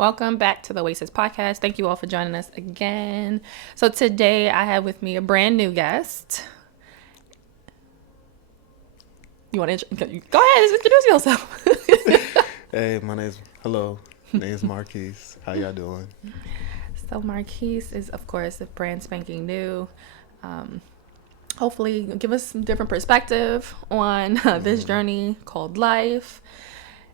Welcome back to the Oasis podcast. Thank you all for joining us again. So today I have with me a brand new guest. You want to go ahead, introduce yourself. Hey, hello, my name is Marquis. How y'all doing? So Marquis is, of course, brand spanking new. Hopefully give us some different perspective on this journey called life.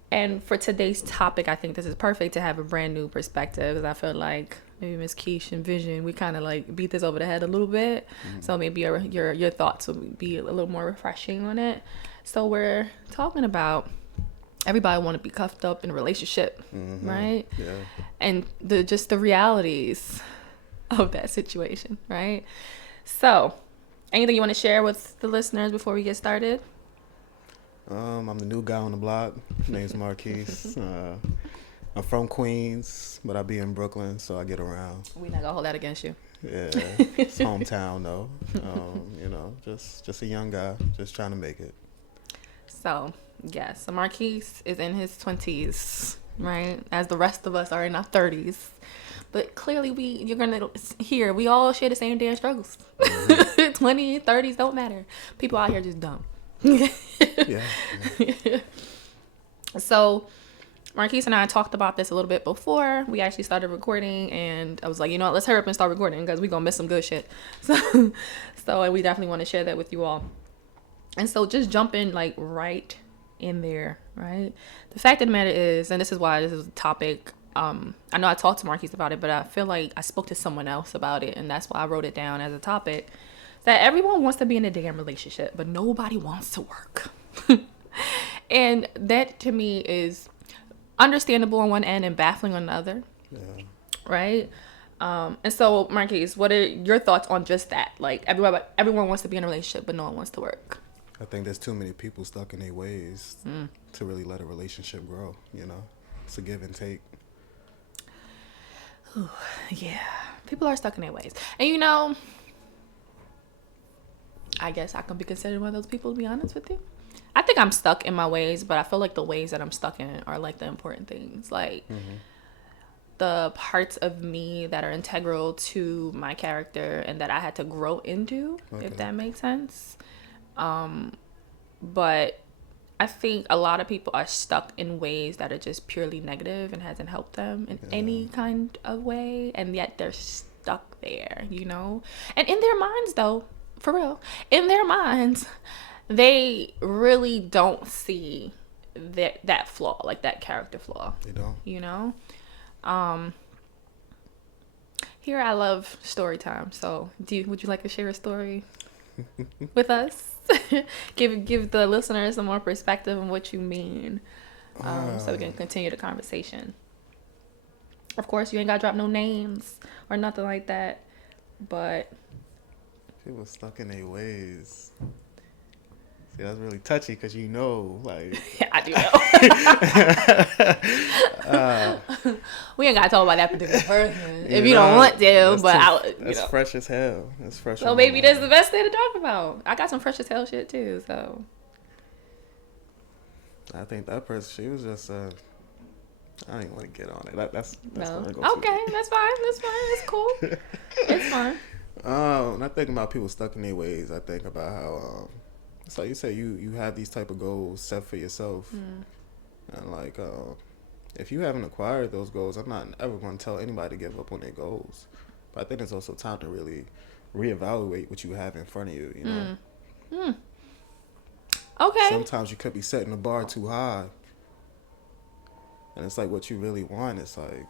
And for today's topic, I think this is perfect to have a brand new perspective, because I feel like maybe Miss Keish and Vision, we kind of like beat this over the head a little bit. So maybe your thoughts will be a little more refreshing on it. So we're talking about everybody want to be cuffed up in a relationship, right? Yeah. And the realities of that situation, right? So anything you want to share with the listeners before we get started? I'm the new guy on the block. My name's Marquis. I'm from Queens, but I be in Brooklyn, so I get around. We're not gonna hold that against you. Yeah, it's hometown though. Just a young guy, just trying to make it. So Marquis is in his 20s, right? As the rest of us are in our 30s. But clearly you're gonna hear we all share the same damn struggles. 20s, 30s don't matter. People out here just dumb. Yeah. So Marquis and I talked about this a little bit before we actually started recording, and I was like, you know what, let's hurry up and start recording because we're gonna miss some good shit. So we definitely want to share that with you all. And so just jumping like right in there, right? The fact of the matter is, and this is why this is a topic, I know I talked to Marquis about it, but I feel like I spoke to someone else about it, and that's why I wrote it down as a topic, that everyone wants to be in a damn relationship, but nobody wants to work. And that to me is understandable on one end and baffling on the other. Yeah. Right? And so, Marquis, what are your thoughts on just that? Like, everyone wants to be in a relationship, but no one wants to work. I think there's too many people stuck in their ways to really let a relationship grow, you know? It's a give and take. Ooh, yeah. People are stuck in their ways. And you know, I guess I can be considered one of those people, to be honest with you. I think I'm stuck in my ways, but I feel like the ways that I'm stuck in are like the important things. Like the parts of me that are integral to my character and that I had to grow into, if that makes sense. But I think a lot of people are stuck in ways that are just purely negative and hasn't helped them in any kind of way. And yet they're stuck there, you know? And in their minds, though, for real, in their minds, they really don't see that flaw, like that character flaw. They don't. You know? Here I love story time. So would you like to share a story with us? give the listeners some more perspective on what you mean, so we can continue the conversation. Of course, you ain't gotta drop no names or nothing like that, but People stuck in their ways. See, that's really touchy because you know, like... I do know. We ain't gotta talk about that particular person if you don't want to, but that's fresh as hell. That's fresh. So maybe that's the best thing to talk about. I got some fresh as hell shit too, so... I think that person, she was just... I don't even want to get on it. That's no. Go okay, that's fine. It's cool. It's fine. When I think about people stuck in their ways, I think about how... So you say you have these type of goals set for yourself, and like if you haven't acquired those goals, I'm not ever going to tell anybody to give up on their goals. But I think it's also time to really reevaluate what you have in front of you. You know. Okay. Sometimes you could be setting the bar too high, and it's like what you really want. It's like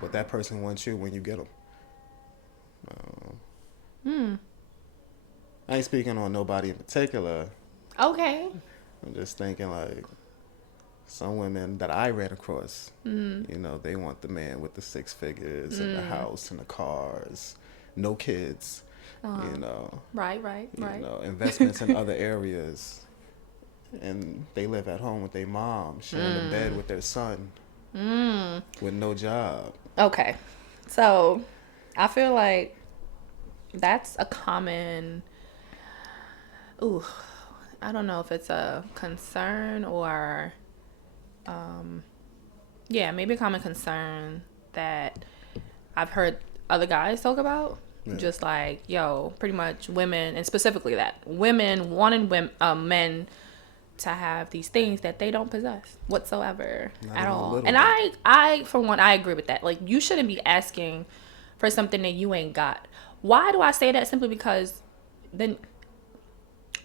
what that person wants you when you get them. I ain't speaking on nobody in particular. Okay. I'm just thinking like some women that I ran across, you know, they want the man with the 6 figures and the house and the cars, no kids, you know. Right. You know, investments in other areas. And they live at home with their mom, sharing the bed with their son with no job. Okay. So I feel like that's a common... Ooh, I don't know if it's a concern or, maybe a common concern that I've heard other guys talk about. Yeah. Just like, yo, pretty much women, and specifically that women wanting men to have these things that they don't possess whatsoever at all. And I, for one, I agree with that. Like, you shouldn't be asking for something that you ain't got. Why do I say that? Simply because then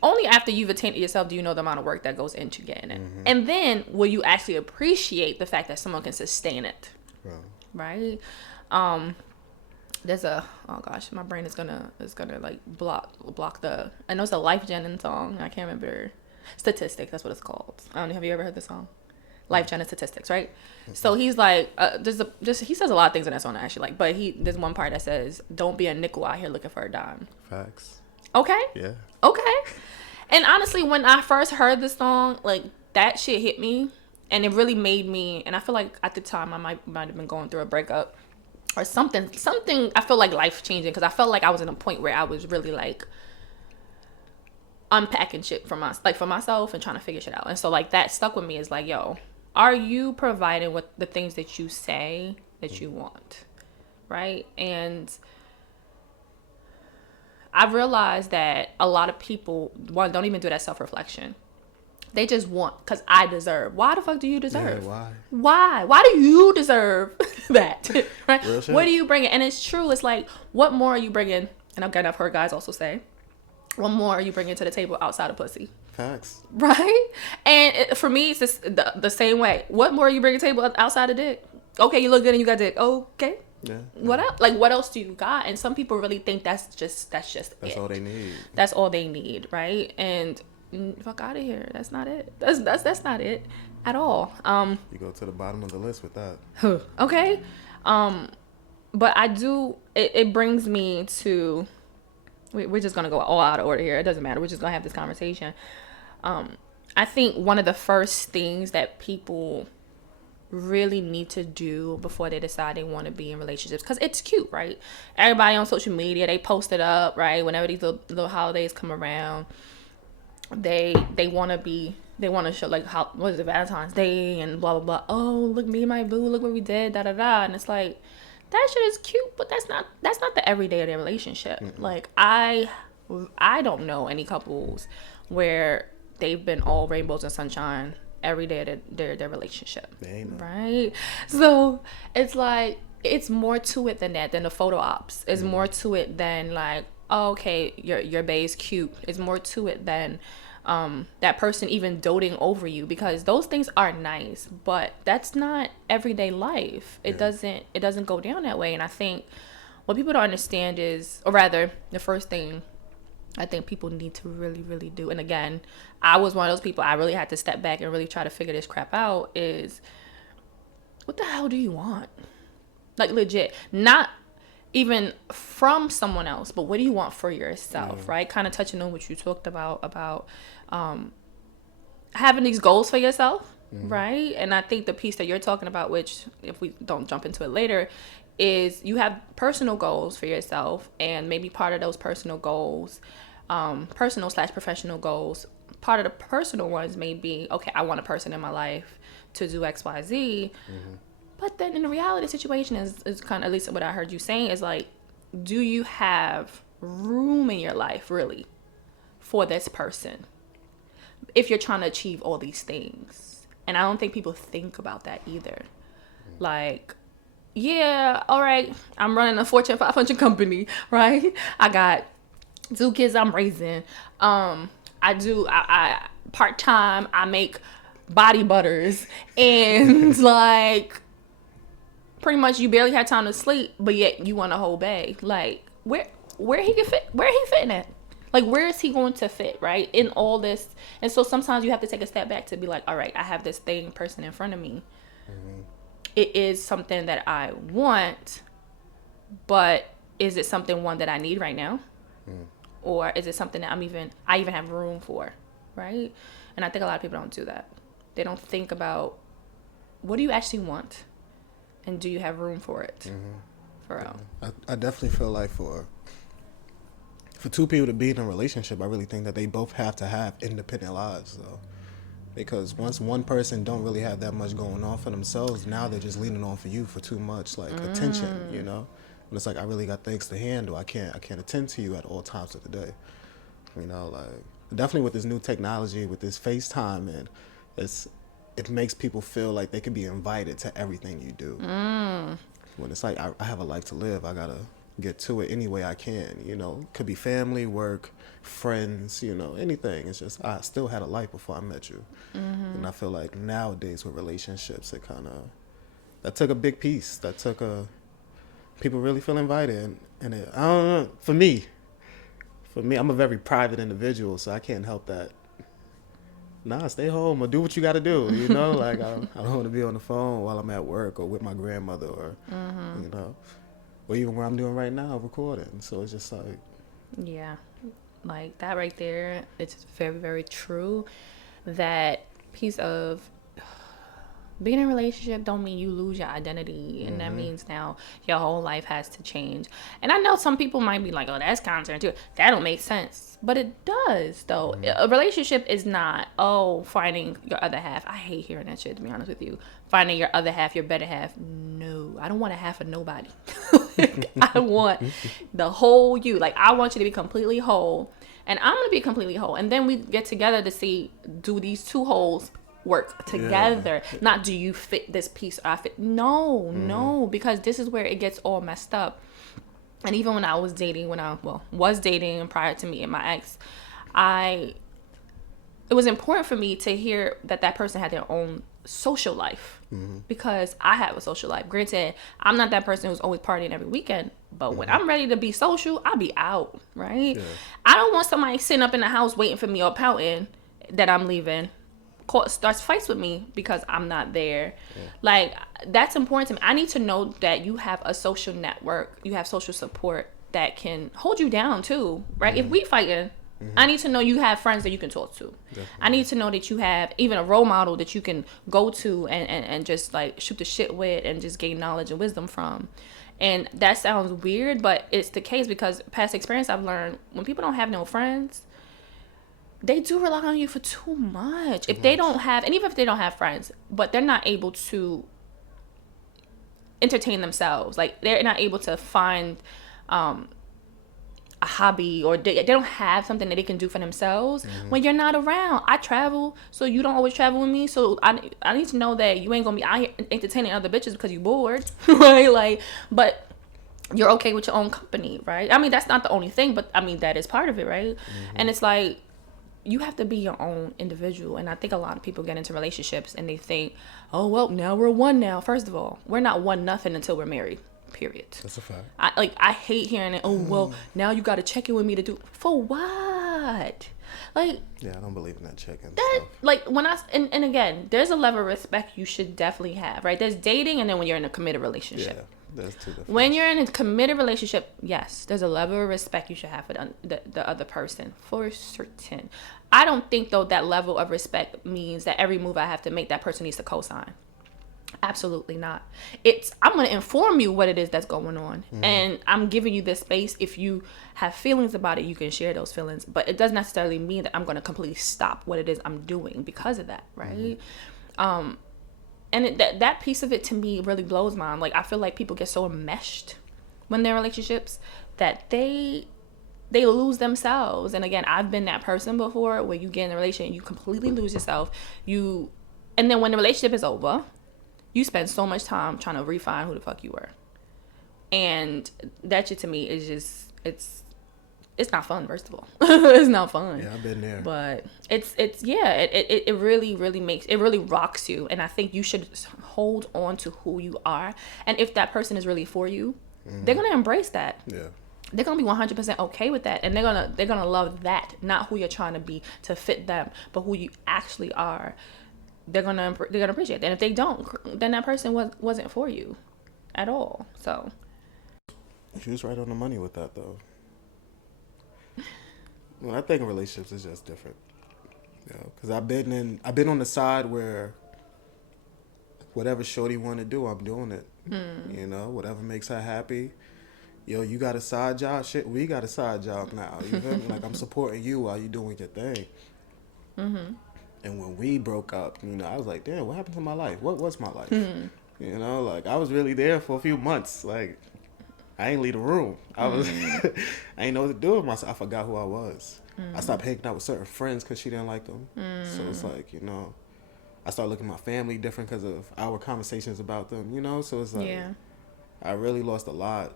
only after you've attained it yourself do you know the amount of work that goes into getting it. Mm-hmm. And then will you actually appreciate the fact that someone can sustain it. Right? There's a, oh gosh, my brain is gonna like block the, I know it's a Life Gen song. I can't remember. Statistics, that's what it's called. I don't know, have you ever heard this song? Life Gen Statistics, right? Mm-hmm. So he's like, he says a lot of things in that song I actually like, but there's one part that says, "Don't be a nickel out here looking for a dime." Facts. Okay. Yeah. Okay. And honestly, when I first heard this song, like, that shit hit me, and it really made me. And I feel like at the time I might have been going through a breakup or something. I feel like life changing, because I felt like I was in a point where I was really like unpacking shit for myself and trying to figure shit out. And so like that stuck with me, is like, yo, are you providing what the things that you say that you want, right? And I've realized that a lot of people, one, don't even do that self-reflection. They just want, because I deserve. Why the fuck do you deserve? Yeah, why do you deserve that? Right? What are you bringing? And it's true, it's like, what more are you bringing? And again, I've heard guys also say, what more are you bringing to the table outside of pussy? Facts. Right? And for me, it's just the same way. What more are you bringing to the table outside of dick? Okay, you look good and you got dick. Okay. Yeah. What else? Like, what else do you got? And some people really think that's it. All they need. That's all they need, right? And fuck out of here. That's not it. That's not it at all. You go to the bottom of the list with that. Okay. But I do. It brings me to. We're just gonna go all out of order here. It doesn't matter. We're just gonna have this conversation. I think one of the first things that people really need to do before they decide they want to be in relationships, because it's cute, right? Everybody on social media, they post it up, right? Whenever these little holidays come around, they want to show, like, how, what is it, Valentine's Day and blah blah blah. Oh, look, me and my boo, look what we did, da da da. And it's like, that shit is cute, but that's not the everyday of their relationship. Mm-hmm. Like, I don't know any couples where they've been all rainbows and sunshine every day of their relationship. Right? So it's like, it's more to it than that, than the photo ops. It's more to it than like, oh, okay, your bae's cute. It's more to it than that person even doting over you, because those things are nice, but that's not everyday life. It doesn't go down that way. And I think what people don't understand is, or rather, the first thing I think people need to really, really do, and again, I was one of those people, I really had to step back and really try to figure this crap out, is, what the hell do you want? Like, legit. Not even from someone else, but what do you want for yourself, right? Kind of touching on what you talked about having these goals for yourself, right? And I think the piece that you're talking about, which if we don't jump into it later, is you have personal goals for yourself, and maybe part of those personal goals, personal/professional goals, part of the personal ones may be, okay, I want a person in my life to do XYZ. But then in the reality situation is kind of, at least what I heard you saying, is like, do you have room in your life really for this person if you're trying to achieve all these things? And I don't think people think about that either. Like, yeah, all right, I'm running a Fortune 500 company, right? I got 2 kids I'm raising. I part-time, I make body butters, and like, pretty much you barely have time to sleep, but yet you want a whole bag. Like, where he can fit, where he fitting at? Like, where is he going to fit, right? In all this. And so sometimes you have to take a step back to be like, all right, I have this person in front of me. It is something that I want, but is it something, one, that I need right now? Or is it something that I even have room for, right? And I think a lot of people don't do that. They don't think about, what do you actually want? And do you have room for it? For real. I definitely feel like for 2 people to be in a relationship, I really think that they both have to have independent lives. So Because once one person don't really have that much going on for themselves, now they're just leaning on for you for too much like attention, you know. And it's like, I really got things to handle. I can't attend to you at all times of the day. You know, like definitely with this new technology, with this FaceTime, and it makes people feel like they can be invited to everything you do. When it's like, I have a life to live. I gotta get to it any way I can. You know, could be family, work, friends. You know, anything. It's just I still had a life before I met you, and I feel like nowadays with relationships, it kind of that took a big piece. That took a people really feel invited, and I don't know. For me, I'm a very private individual, so I can't help that. Nah, stay home or do what you got to do. You know, like I don't want to be on the phone while I'm at work or with my grandmother or, you know, or even where I'm doing right now, recording. So it's just like, Yeah, like that right there. It's very, very true. That piece of being in a relationship don't mean you lose your identity, and that means now your whole life has to change. And I know some people might be like, oh, that's counterintuitive, that don't make sense, but it does though. A relationship is not finding your other half. I hate hearing that shit, to be honest with you. Finding your other half, your better half. No, I don't want a half of nobody. I want the whole you. Like, I want you to be completely whole, and I'm gonna be completely whole, and then we get together to see, do these two wholes work together? Not, do you fit this piece or I fit? No, because this is where it gets all messed up. And even when I was dating, was dating prior to meeting my ex, it was important for me to hear that person had their own social life, because I have a social life. Granted, I'm not that person who's always partying every weekend, but when I'm ready to be social, I'll be out, right? I don't want somebody sitting up in the house waiting for me or pouting that I'm leaving, starts fights with me because I'm not there. Like, that's important to me. I need to know that you have a social network, you have social support that can hold you down too, right? If we fighting, I need to know you have friends that you can talk to. I need to know that you have even a role model that you can go to and just like shoot the shit with and just gain knowledge and wisdom from. And that sounds weird, but it's the case, because past experience I've learned, when people don't have no friends, they do rely on you for too much. If they don't have, and even if they don't have friends, but they're not able to entertain themselves, like they're not able to find a hobby, or they don't have something that they can do for themselves when you're not around. I travel, so you don't always travel with me, so I need to know that you ain't gonna be out here entertaining other bitches because you bored, right? Like, but you're okay with your own company, right? I mean, that's not the only thing, but I mean, that is part of it, right? And it's like, you have to be your own individual. And I think a lot of people get into relationships and they think, oh, well, now we're one now. First of all, we're not one nothing until we're married, period. that's a fact. I hate hearing it. Oh, well, now you got to check in with me to do, for what? Like, Yeah, I don't believe in that check-in that, stuff. like, when and again, there's a level of respect you should definitely have, right? There's dating, and then when you're in a committed relationship. Yeah, there's two different. When you're in a committed relationship, yes, there's a level of respect you should have for the other person, for certain. I don't think, though, that level of respect means that every move I have to make, that person needs to co-sign. Absolutely not. I'm going to inform you what it is that's going on. And I'm giving you this space. If you have feelings about it, you can share those feelings. But it doesn't necessarily mean that I'm going to completely stop what it is I'm doing because of that, right? And that piece of it, to me, really blows my mind. Like, I feel like people get so enmeshed when they're in relationships that they lose themselves. And again, I've been that person before, where you get in a relationship, you completely lose yourself. And then when the relationship is over, you spend so much time trying to refine who the fuck you were. And that shit, to me, is just, it's not fun, first of all. It's not fun. Yeah, I've been there. But it really, really it really rocks you. And I think you should hold on to who you are. And if that person is really for you, they're going to embrace that. Yeah. They're going to be 100% okay with that. And they're going to love that, not who you're trying to be to fit them, but who you actually are. They're gonna appreciate that. And if they don't, then that person wasn't for you at all. So She was right on the money with that, though. Well, I think in relationships is just different. You know, because I've been on the side where whatever shorty want to do, I'm doing it. You know, whatever makes her happy. Yo, you got a side job? Shit, we got a side job now. You feel me? Like, I'm supporting you while you doing your thing. And when we broke up, you know, I was like, damn, what happened to my life? What was my life? You know, like, I was really there for a few months. Like, I ain't leave the room. I ain't know what to do with myself. I forgot who I was. I stopped hanging out with certain friends because she didn't like them. So it's like, you know, I started looking at my family different because of our conversations about them, you know? So it's like, I really lost a lot.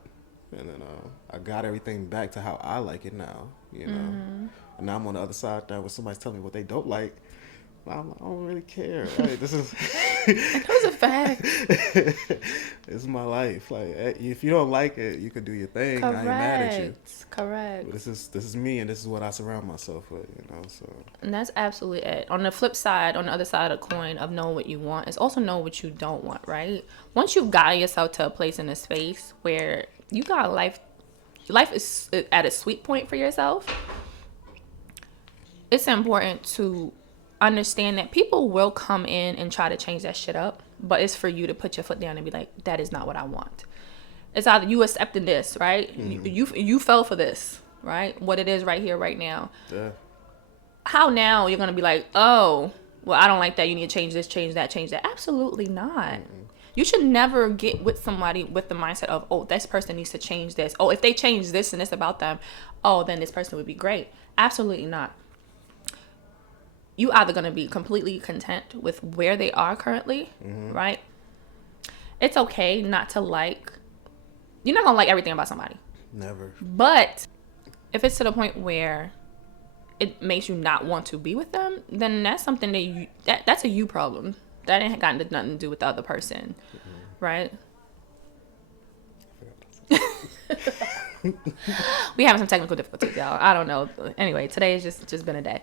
And then I got everything back to how I like it now, you know? And now I'm on the other side now where somebody's telling me what they don't like. I'm like, I don't really care. Like, this is... That was a fact. It's my life. Like, if you don't like it, you can do your thing. Correct. I ain't mad at you. Correct. But this is me, and this is what I surround myself with, you know. So. And that's absolutely it. On the flip side, on the other side of the coin of knowing what you want, is also know what you don't want. Right? Once you've gotten yourself to a place in a space where you got life is at a sweet point for yourself, it's important to understand that people will come in and try to change that shit up, but it's for you to put your foot down and be like, that is not what I want. It's either you accepting this, right? You fell for this, right? What it is right here, right now. Yeah. How now you're gonna be like, oh, well, I don't like that. You need to change this, change that, change that. Absolutely not. You should never get with somebody with the mindset of, oh, this person needs to change this. Oh, if they change this and this about them, oh, then this person would be great. Absolutely not. You either going to be completely content with where they are currently, right? It's okay not to like, you're not going to like everything about somebody. Never. But if it's to the point where it makes you not want to be with them, then that's something that's a you problem. That ain't got nothing to do with the other person, right? We having some technical difficulties, y'all. I don't know. Anyway, today has just been a day.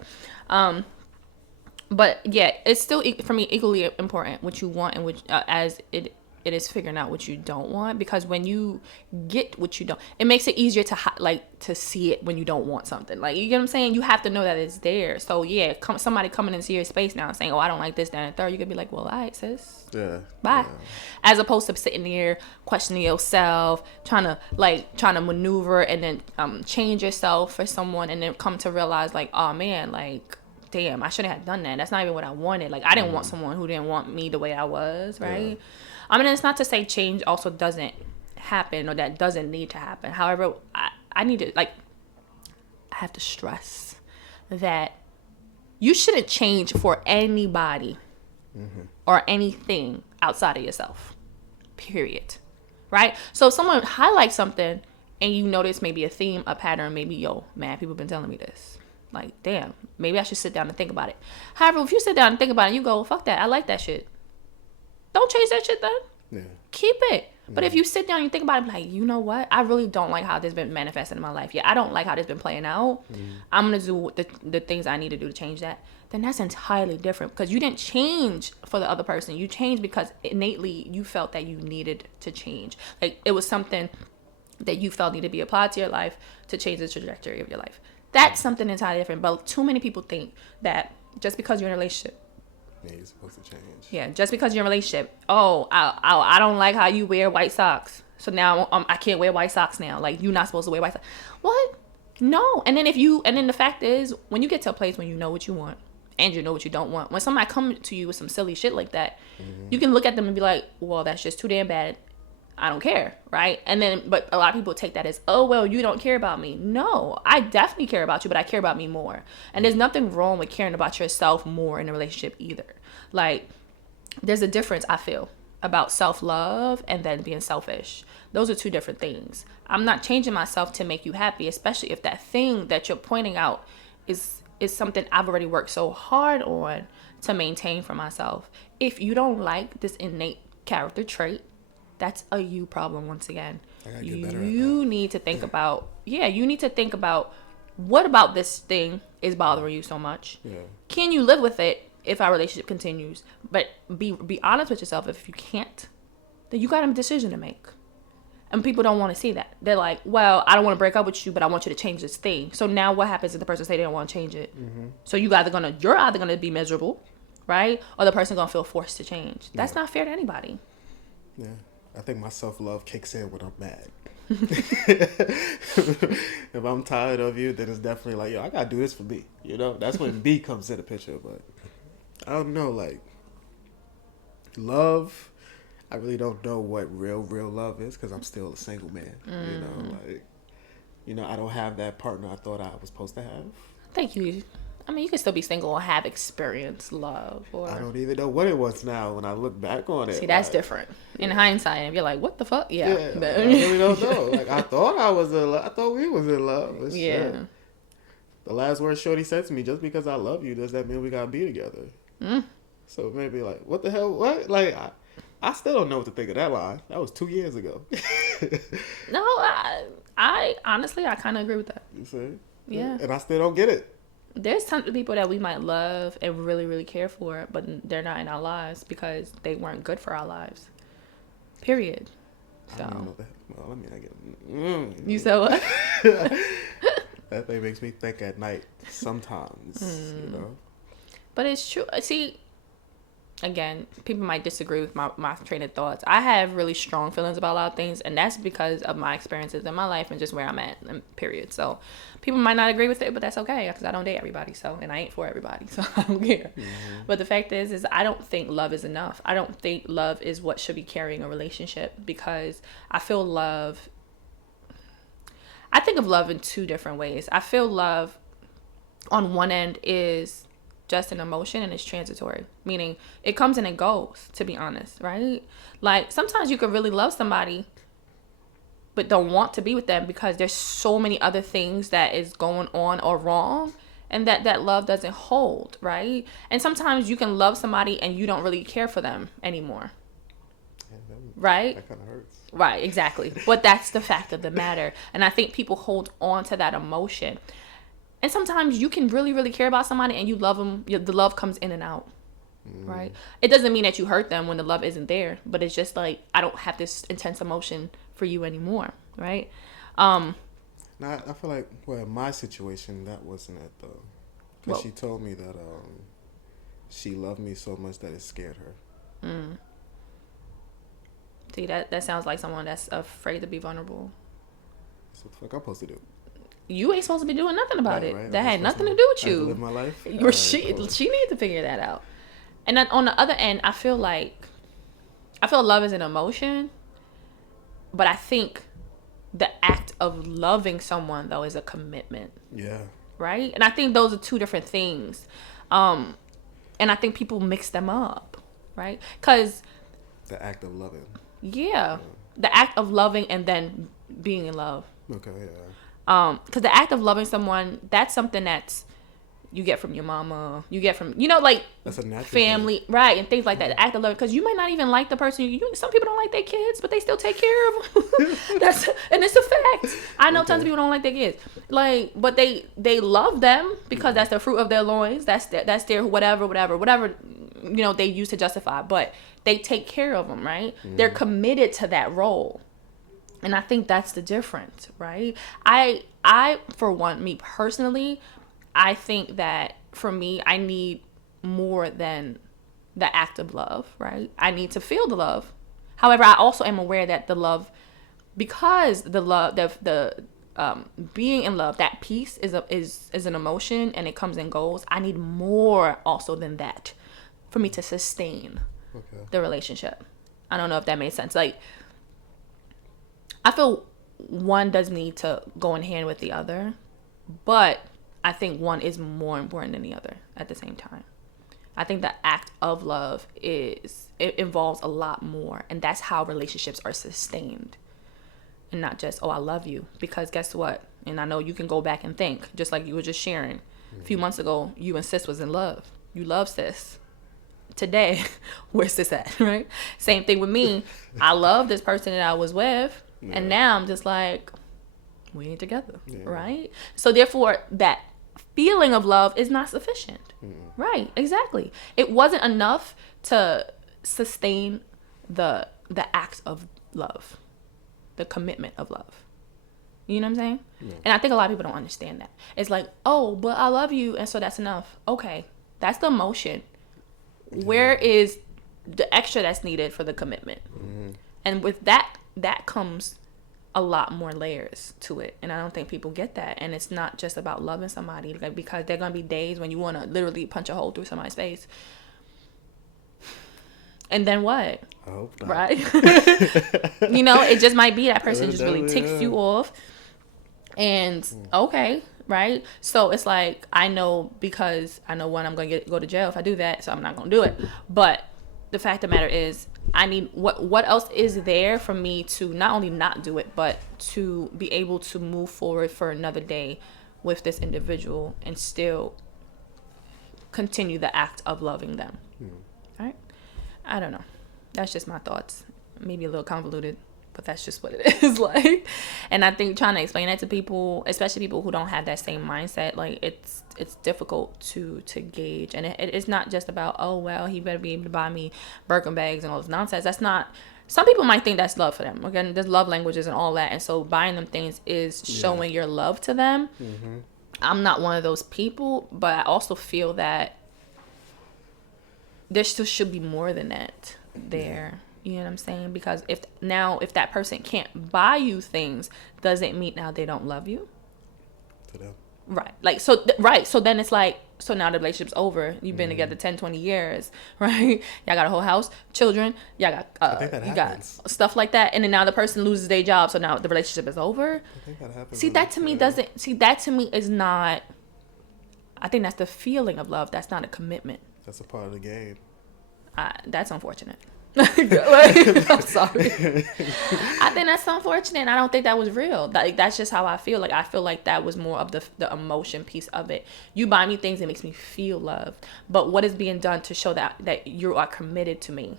But yeah, it's still for me equally important what you want and which as it is figuring out what you don't want, because when you get what you don't, it makes it easier to see it when you don't want something. Like, you get what I'm saying? You have to know that it's there. So yeah, somebody coming into your space now and saying, "Oh, I don't like this, that, and the third," you could be like, "Well, all right, sis. Yeah. Bye." Yeah. As opposed to sitting there questioning yourself, trying to maneuver and then change yourself for someone, and then come to realize like, oh man, like, damn, I shouldn't have done that. That's not even what I wanted. Like, I didn't want someone who didn't want me the way I was, right? Yeah. I mean, it's not to say change also doesn't happen or that doesn't need to happen. However, I need to, like, I have to stress that you shouldn't change for anybody or anything outside of yourself, period, right? So if someone highlights something and you notice maybe a theme, a pattern, maybe, yo, man, people been telling me this. Like, damn, maybe I should sit down and think about it. However, if you sit down and think about it, you go, fuck that, I like that shit. Don't change that shit then. Yeah. Keep it. But if you sit down and you think about it, like, you know what? I really don't like how this been manifested in my life. Yeah, I don't like how this been playing out. I'm going to do the things I need to do to change that. Then that's entirely different, because you didn't change for the other person. You changed because innately you felt that you needed to change. Like, it was something that you felt needed to be applied to your life to change the trajectory of your life. That's something entirely different. But too many people think that just because you're in a relationship, yeah, you're supposed to change. Yeah, just because you're in a relationship. Oh, I don't like how you wear white socks, so now I can't wear white socks now. Like, you're not supposed to wear white socks. What? No. And then the fact is, when you get to a place when you know what you want and you know what you don't want, when somebody comes to you with some silly shit like that, you can look at them and be like, well, that's just too damn bad. I don't care, right? And then, but a lot of people take that as, oh, well, you don't care about me. No, I definitely care about you, but I care about me more. And there's nothing wrong with caring about yourself more in a relationship either. Like, there's a difference, I feel, about self-love and then being selfish. Those are two different things. I'm not changing myself to make you happy, especially if that thing that you're pointing out is something I've already worked so hard on to maintain for myself. If you don't like this innate character trait, that's a you problem once again. You need to think about, you need to think about, what about this thing is bothering you so much? Yeah. Can you live with it if our relationship continues? But be honest with yourself. If you can't, then you got a decision to make. And people don't want to see that. They're like, well, I don't want to break up with you, but I want you to change this thing. So now what happens if the person say they don't want to change it? So you're either gonna be miserable, right? Or the person gonna feel forced to change. That's not fair to anybody. Yeah. I think my self-love kicks in when I'm mad. If I'm tired of you, then it's definitely like, yo, I gotta do this for me. You know, that's when B comes in the picture. But I don't know, like, love. I really don't know what real love is because I'm still a single man. You know, like, I don't have that partner I thought I was supposed to have. Thank you. I mean, you can still be single and have experienced love. Or I don't even know what it was now when I look back on it. See, that's different. In hindsight, if you're like, what the fuck? Yeah. Like, I really don't know. Like, I thought I was in love. I thought we was in love. But shit. The last word Shorty said to me, just because I love you, does that mean we gotta be together? So maybe like, what the hell? What? Like, I still don't know what to think of that line. That was 2 years ago. No, I honestly, I kind of agree with that. You see? Yeah. And I still don't get it. There's tons of people that we might love and really, really care for, but they're not in our lives because they weren't good for our lives. Period. So. I don't know that. Well, I mean, I get. You said what? That thing makes me think at night sometimes. You know. But it's true. See, again, people might disagree with my train of thoughts. I have really strong feelings about a lot of things, and that's because of my experiences in my life and just where I'm at, period. So people might not agree with it, but that's okay because I don't date everybody, so, and I ain't for everybody, so I don't care. But the fact is I don't think love is enough. I don't think love is what should be carrying a relationship because I feel love. I think of love in two different ways. I feel love on one end is just an emotion and it's transitory, meaning it comes and it goes, to be honest, right? Like sometimes you could really love somebody but don't want to be with them because there's so many other things that is going on or wrong and that love doesn't hold, right? And sometimes you can love somebody and you don't really care for them anymore. Right? That kind of hurts. Right, exactly. But that's the fact of the matter. And I think people hold on to that emotion. And sometimes you can really, really care about somebody and you love them. The love comes in and out, right? It doesn't mean that you hurt them when the love isn't there. But it's just like, I don't have this intense emotion for you anymore, right? Now, I feel like, well, in my situation, that wasn't it, though. Because she told me that she loved me so much that it scared her. See, that sounds like someone that's afraid to be vulnerable. That's what the fuck I'm supposed to do. You ain't supposed to be doing nothing about it. Right? That had nothing to do with you. Live my life. She needs to figure that out. And then on the other end, I feel love is an emotion, but I think the act of loving someone though is a commitment. Yeah. Right? And I think those are two different things. And I think people mix them up, right? Because the act of loving. Yeah. The act of loving and then being in love. Okay, yeah. Because the act of loving someone, that's something that's you get from your mama, you get from, like that's a natural family, thing. Right, and things like that. The act of loving, because you might not even like the person. Some people don't like their kids, but they still take care of them. And it's a fact. I know tons of people don't like their kids, but they love them because that's the fruit of their loins. That's their whatever they use to justify. But they take care of them, right? They're committed to that role. And I think that's the difference, right? I for one, me personally, I think that for me, I need more than the act of love, right? I need to feel the love. However, I also am aware that the love, because the love, the being in love, that peace is an emotion and it comes and goes. I need more also than that for me to sustain the relationship. I don't know if that made sense. Like, I feel one does need to go in hand with the other, but I think one is more important than the other at the same time. I think the act of love it involves a lot more, and that's how relationships are sustained, and not just, oh, I love you. Because guess what? And I know you can go back and think, just like you were just sharing. A few months ago, you and sis was in love. You love sis. Today, where's sis at, right? Same thing with me. I love this person that I was with, and now I'm just like, we ain't together, right? So therefore, that feeling of love is not sufficient. Right, exactly. It wasn't enough to sustain the act of love, the commitment of love. You know what I'm saying? And I think a lot of people don't understand that. It's like, oh, but I love you, and so that's enough. Okay, that's the emotion. Where is the extra that's needed for the commitment? And with that comes a lot more layers to it, and I don't think people get that. And it's not just about loving somebody, like, because there are gonna be days when you want to literally punch a hole through somebody's face, And then what? I hope not. Right? You know, it just might be that person just really ticks you off. And okay, right? So it's like, I know, because I know when I'm going to go to jail if I do that, so I'm not going to do it. But the fact of the matter is, I need, what else is there for me to not only not do it, but to be able to move forward for another day with this individual and still continue the act of loving them. Right? I don't know. That's just my thoughts. Maybe a little convoluted, but that's just what it is. Like, and I think trying to explain that to people, especially people who don't have that same mindset, like, it's difficult to gauge. And it's not just about, oh well, he better be able to buy me Birkin bags and all this nonsense. That's not. Some people might think that's love for them. Again, there's love languages and all that, and so buying them things is showing your love to them. I'm not one of those people, but I also feel that there still should be more than that there. You know what I'm saying? Because if that person can't buy you things, does it mean now they don't love you? To them. Right. Like, so, right. So then it's like, so now the relationship's over. You've been together 10, 20 years, right? Y'all got a whole house, children. Y'all got, I think that happens. got stuff like that. And then now the person loses their job. So now the relationship is over. I think that happens. That to me is not, I think that's the feeling of love. That's not a commitment. That's a part of the game. That's unfortunate. I'm sorry. I think that's unfortunate. I don't think that was real. Like, that's just how I feel. Like, I feel like that was more of the emotion piece of it. You buy me things, it makes me feel loved. But what is being done to show that you are committed to me?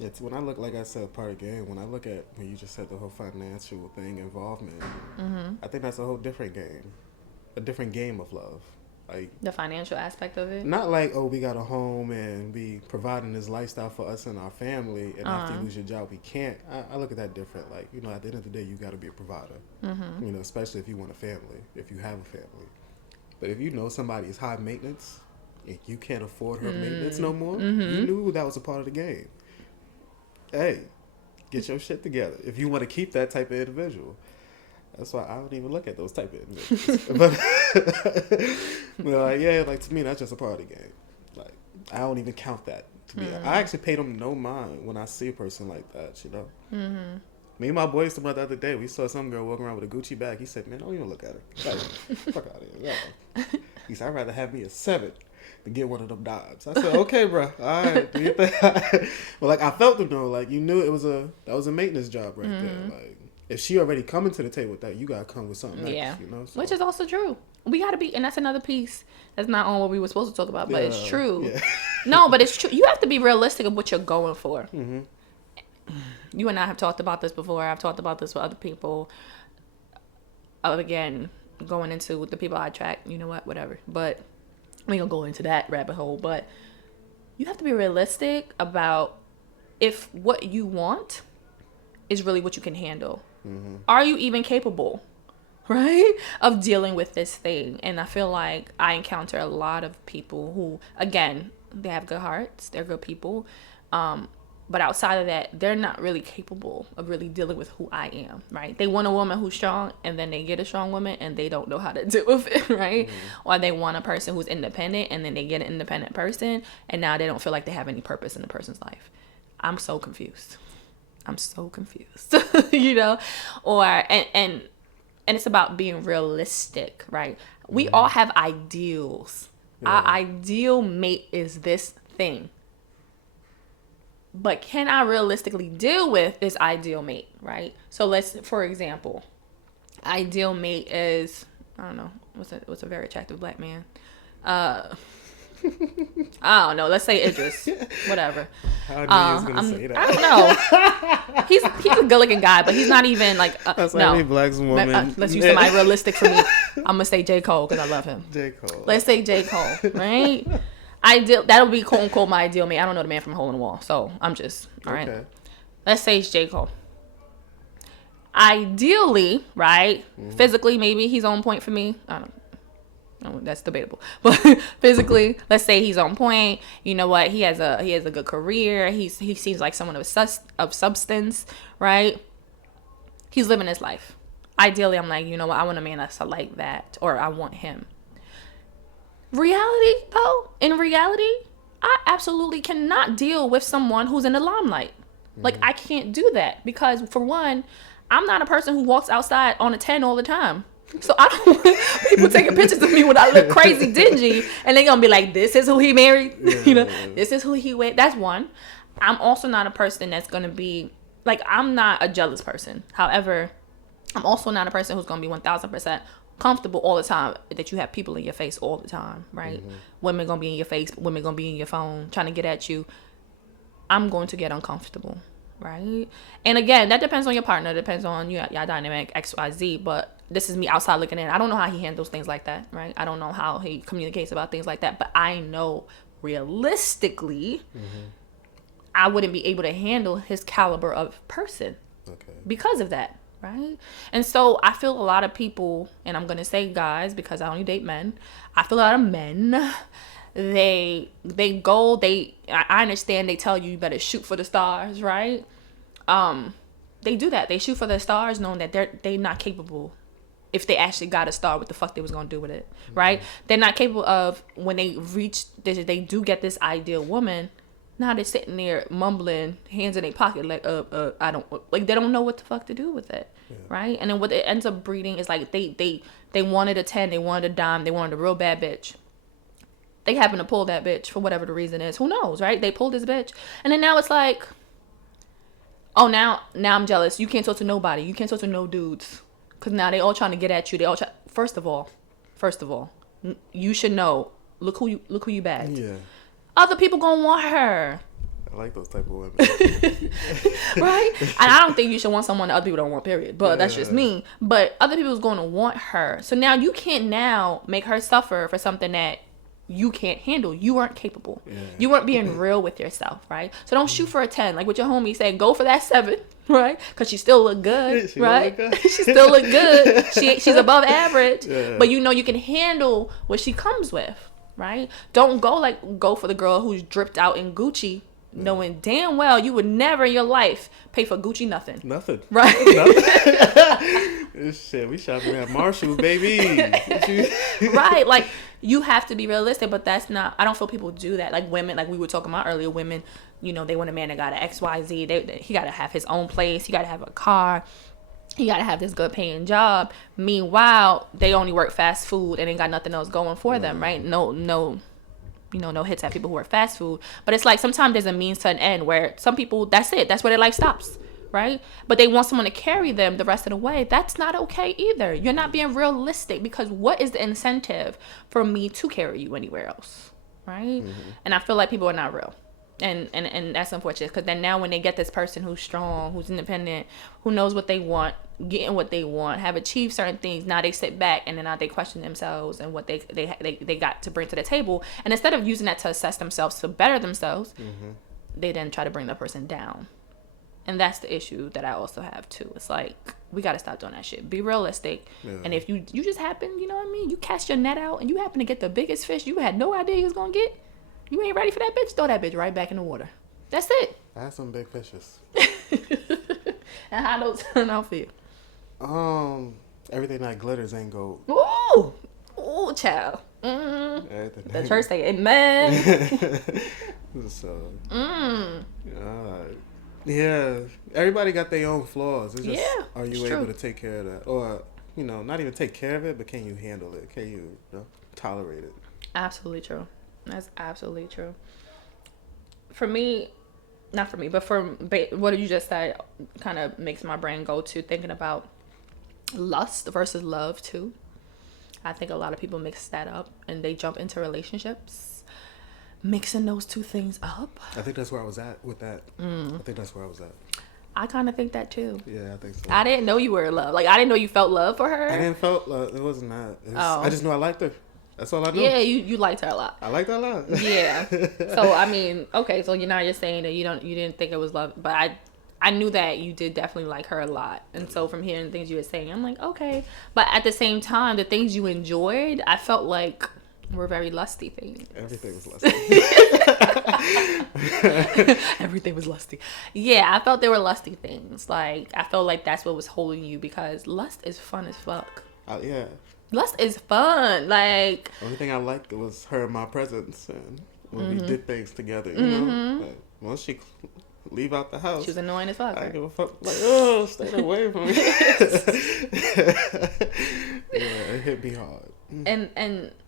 It's when I look, like I said, part of the game. When I look at, when you just said the whole financial thing, involvement, I think that's a whole different game. A different game of love. Like, the financial aspect of it? Not like, oh, we got a home and we providing this lifestyle for us and our family, and after you lose your job, we can't. I look at that different. Like, you know, at the end of the day, you got to be a provider. You know, especially if you want a family, if you have a family. But if you know somebody is high maintenance and you can't afford her maintenance no more, you knew that was a part of the game. Hey, get your shit together if you want to keep that type of individual. That's why I don't even look at those type of individuals. But like, yeah, like, to me, that's just a part of the game. Like, I don't even count that to me. I actually pay them no mind when I see a person like that, you know. Me and my boys the other day, we saw some girl walking around with a Gucci bag. He said, man, don't even look at her. Like, fuck out of here. Yeah. He said, I'd rather have me a 7 than get one of them Dobbs. I said, okay, bro. All right. Do you think? But like, I felt them though. Like, you knew that was a maintenance job right there. Like, if she already coming to the table with that, you gotta come with something else, you know? So. Which is also true. We gotta be, and that's another piece that's not on what we were supposed to talk about, but it's true. Yeah. No, but it's true. You have to be realistic of what you're going for. You and I have talked about this before. I've talked about this with other people. Again, going into the people I attract, you know what, whatever. But we ain't gonna go into that rabbit hole. But you have to be realistic about if what you want is really what you can handle. Are you even capable, right, of dealing with this thing? And I feel like I encounter a lot of people who, again, they have good hearts, they're good people, but outside of that, they're not really capable of really dealing with who I am, right? They want a woman who's strong, and then they get a strong woman, and they don't know how to deal with it, right? Or they want a person who's independent, and then they get an independent person, and now they don't feel like they have any purpose in the person's life. I'm so confused. You know, and it's about being realistic, right? We all have ideals. Our ideal mate is this thing, but can I realistically deal with this ideal mate, right? So let's, for example, ideal mate is, I don't know, what's a very attractive black man? I don't know. Let's say Idris. Whatever. How do you gonna say that? I don't know. He's a good-looking guy, but he's not even like. That's no. Any black woman. Let's use somebody realistic for me. I'm gonna say J. Cole because I love him. J. Cole. Let's say J. Cole, right? Ideal. That'll be quote unquote my ideal mate. I don't know the man from Hole in the Wall, so I'm just all right. Okay. Let's say it's J. Cole. Ideally, right? Physically, maybe he's on point for me. I don't know. Oh, that's debatable, but physically, let's say he's on point. You know what? He has a good career. He seems like someone of substance, right? He's living his life. Ideally, I'm like, you know what? I want a man that's like that, or I want him. In reality, I absolutely cannot deal with someone who's in the limelight. Like, I can't do that because, for one, I'm not a person who walks outside on a 10 all the time. So I don't want people taking pictures of me when I look crazy dingy, and they're gonna be like, "This is who he married," this is who he went. That's one. I'm also not a person that's gonna be like, I'm not a jealous person. However, I'm also not a person who's gonna be 1,000% comfortable all the time that you have people in your face all the time, right? Women gonna be in your face, women gonna be in your phone trying to get at you. I'm going to get uncomfortable, right? And again, that depends on your partner, it depends on your dynamic XYZ, but this is me outside looking in. I don't know how he handles things like that, right? I don't know how he communicates about things like that, but I know realistically I wouldn't be able to handle his caliber of person because of that, right? And so I feel a lot of people, and I'm gonna say guys because I only date men, I feel a lot of men, I understand they tell you better shoot for the stars, right? They do that. They shoot for the stars knowing that they're not capable. If they actually got a star, what the fuck they was gonna do with it, right? They're not capable of, when they reach, they do get this ideal woman. Now they're sitting there mumbling, hands in their pocket, like, I don't, like, they don't know what the fuck to do with it, right? And then what it ends up breeding is like they wanted a 10, they wanted a dime, they wanted a real bad bitch. They happen to pull that bitch for whatever the reason is. Who knows, right? They pulled this bitch, and then now it's like, oh, now I'm jealous. You can't talk to nobody. You can't talk to no dudes. Because now they all trying to get at you. They all First of all, you should know. Look who you bagged. Yeah. Other people gonna want her. I like those type of women. Right? And I don't think you should want someone that other people don't want, period. But that's just me. But other people's gonna want her. So now you can't now make her suffer for something that you can't handle. You weren't capable. You weren't being real with yourself, right? So don't shoot for a 10. Like what your homie said, go for that 7, right? Because she still look good, right? She still look good. She's above average. But you know you can handle what she comes with, right? Don't go for the girl who's dripped out in Gucci, knowing damn well you would never in your life pay for Gucci nothing. Right? This shit, we shopping at Marshall's, baby. Right, like, you have to be realistic, but that's not, I don't feel people do that. Like women, like we were talking about earlier, women, you know, they want a man that got an XYZ. He got to have his own place. He got to have a car. He got to have this good paying job. Meanwhile, they only work fast food and ain't got nothing else going for them, right? No, you know, no hits at people who work fast food. But it's like sometimes there's a means to an end where some people, that's it. That's where their life stops, right? But they want someone to carry them the rest of the way. That's not okay either. You're not being realistic, because what is the incentive for me to carry you anywhere else, right? And I feel like people are not real. And that's unfortunate, because then now when they get this person who's strong, who's independent, who knows what they want, getting what they want, have achieved certain things, now they sit back and then now they question themselves and what they got to bring to the table. And instead of using that to assess themselves, to better themselves, they then try to bring the person down. And that's the issue that I also have too. It's like, we got to stop doing that shit. Be realistic. And if you just happen, you know what I mean, you cast your net out and you happen to get the biggest fish you had no idea you was going to get, you ain't ready for that bitch, throw that bitch right back in the water. That's it. I had some big fishes. And how those turn out for you? Everything that glitters ain't gold. Ooh, child. The church say amen. So, yeah, everybody got their own flaws. It's just, are you able to take care of that? Or, you know, not even take care of it, but can you handle it? Can you tolerate it? Absolutely true. That's absolutely true. For me, not for me, but for what you just said, kind of makes my brain go to thinking about lust versus love too. I think a lot of people mix that up and they jump into relationships mixing those two things up. I think that's where I was at with that. I think that's where I was at. I kind of think that too. Yeah, I think so. I didn't know you were in love. Like, I didn't know you felt love for her. I didn't felt love. It wasn't that. I just knew I liked her. That's all I knew. Yeah, you liked her a lot. I liked her a lot. Yeah. So I mean, okay, so you're saying that you didn't think it was love, but I knew that you did definitely like her a lot. And so from hearing the things you were saying, I'm like, okay. But at the same time, the things you enjoyed, I felt like were very lusty things. Everything was lusty. Everything was lusty. Yeah, I felt they were lusty things. Like, I felt like that's what was holding you, because lust is fun as fuck. Yeah. Lust is fun. Like, the only thing I liked was her in my presence, and when we did things together, you know. But once she leave out the house, she was annoying as fuck. I don't give a fuck. Like, oh, stay away from me. Yeah, it hit me hard. And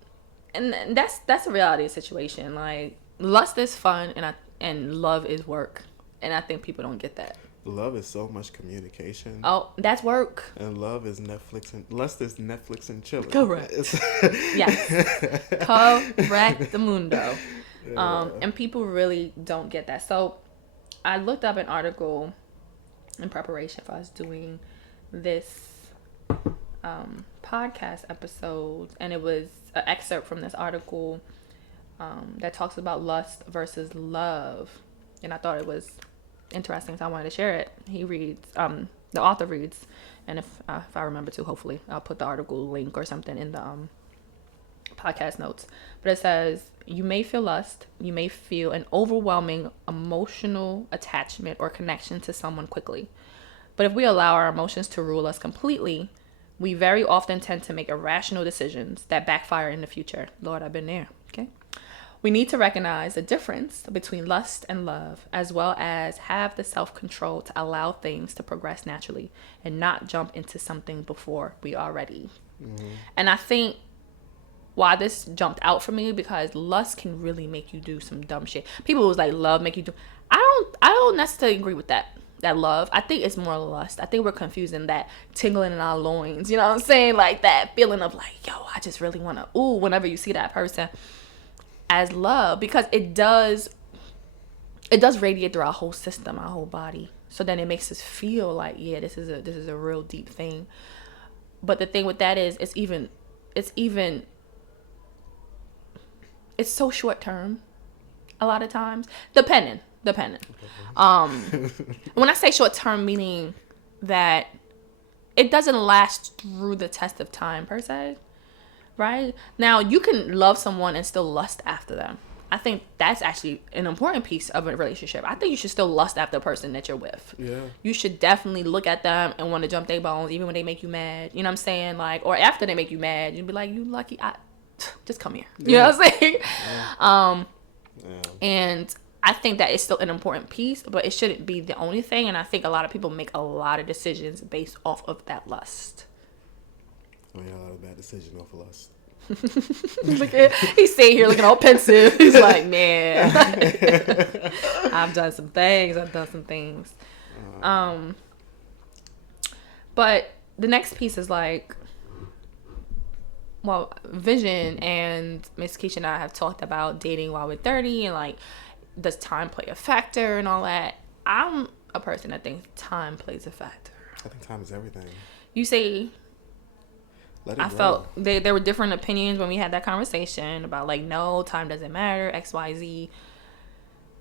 that's a reality situation. Like, lust is fun, and love is work, and I think people don't get that. Love is so much communication. Oh, that's work. And love is Netflix and lust is Netflix and chilling. Correct. Yes. Correct the mundo. Yeah. And people really don't get that. So I looked up an article in preparation for us doing this podcast episode, and it was an excerpt from this article that talks about lust versus love, and I thought it was interesting, so I wanted to share it. He reads, the author reads, and if I remember to, hopefully I'll put the article link or something in the podcast notes. But it says, you may feel lust, you may feel an overwhelming emotional attachment or connection to someone quickly. But if we allow our emotions to rule us completely, we very often tend to make irrational decisions that backfire in the future. Lord, I've been there. Okay. We need to recognize the difference between lust and love, as well as have the self-control to allow things to progress naturally and not jump into something before we are ready. And I think why this jumped out for me, because lust can really make you do some dumb shit. People was like, love make you do. I don't necessarily agree with that love. I think it's more lust. I think we're confusing that tingling in our loins. You know what I'm saying? Like that feeling of like, yo, I just really want to, ooh, whenever you see that person, as love, because it does radiate through our whole system, our whole body. So then it makes us feel like, yeah, this is a real deep thing. But the thing with that is it's so short term a lot of times, depending. When I say short term, meaning that it doesn't last through the test of time per se. Right? Now, you can love someone and still lust after them. I think that's actually an important piece of a relationship. I think you should still lust after the person that you're with. Yeah. You should definitely look at them and want to jump their bones, even when they make you mad. You know what I'm saying? Like, or after they make you mad, you'd be like, you lucky, just come here. You know what I'm saying? Yeah. And I think that it's still an important piece, but it shouldn't be the only thing. And I think a lot of people make a lot of decisions based off of that lust. Oh yeah, a lot of bad decisions off of lust. He's sitting here looking all pensive. He's like, man, I've done some things. But the next piece is like, well, Vision and Miss Keisha and I have talked about dating while we're 30 and like, does time play a factor and all that. I'm a person that thinks time plays a factor. I think time is everything. You say, I felt there were different opinions when we had that conversation about like, no, time doesn't matter, XYZ.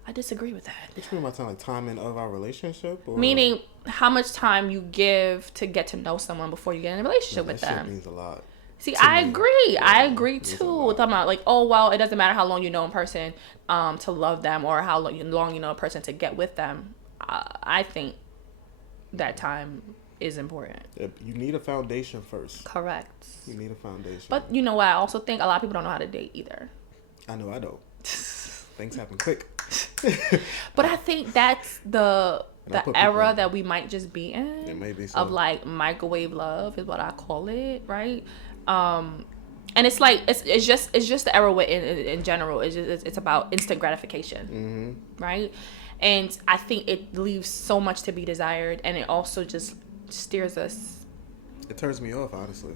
I disagree with that. What you mean by time, like timing of our relationship? Or? Meaning how much time you give to get to know someone before you get in a relationship with them. That means a lot. See, I agree. Yeah, I agree too. Talking about like, oh, well, it doesn't matter how long you know a person to love them or how long you know a person to get with them. I think that time is important. You need a foundation first. Correct. You need a foundation. But you know what? I also think a lot of people don't know how to date either. I know I don't. Things happen quick. But I think that's the era that we might just be in. It may be so. Of like microwave love is what I call it, right? And it's like it's just the era we're in general. It's about instant gratification, right? And I think it leaves so much to be desired, and it also just steers us. It turns me off, honestly.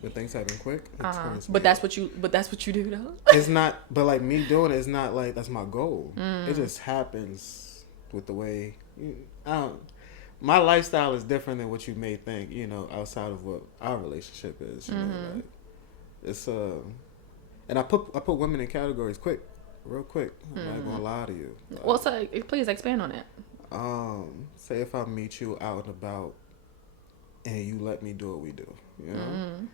When things happen quick, it turns me But that's what you do though. It's not, but like me doing it is not like that's my goal. It just happens with the way. My lifestyle is different than what you may think. You know, outside of what our relationship is. You know, like, it's and I put women in categories real quick. I'm not gonna lie to you. Well, so please expand on it. Say if I meet you out and about, and you let me do what we do, you know,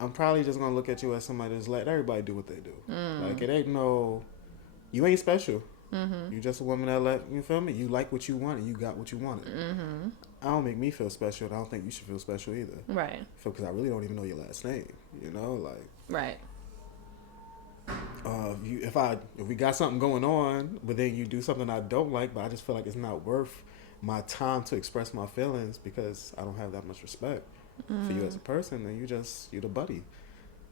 I'm probably just gonna look at you as somebody that's let everybody do what they do. Like it ain't you ain't special. You just a woman that you feel me. You like what you want and you got what you wanted. I don't make me feel special. And I don't think you should feel special either. Right. Because I really don't even know your last name. You know, like. Right. If we got something going on, but then you do something I don't like, but I just feel like it's not worth my time to express my feelings because I don't have that much respect for you as a person, then you're the buddy.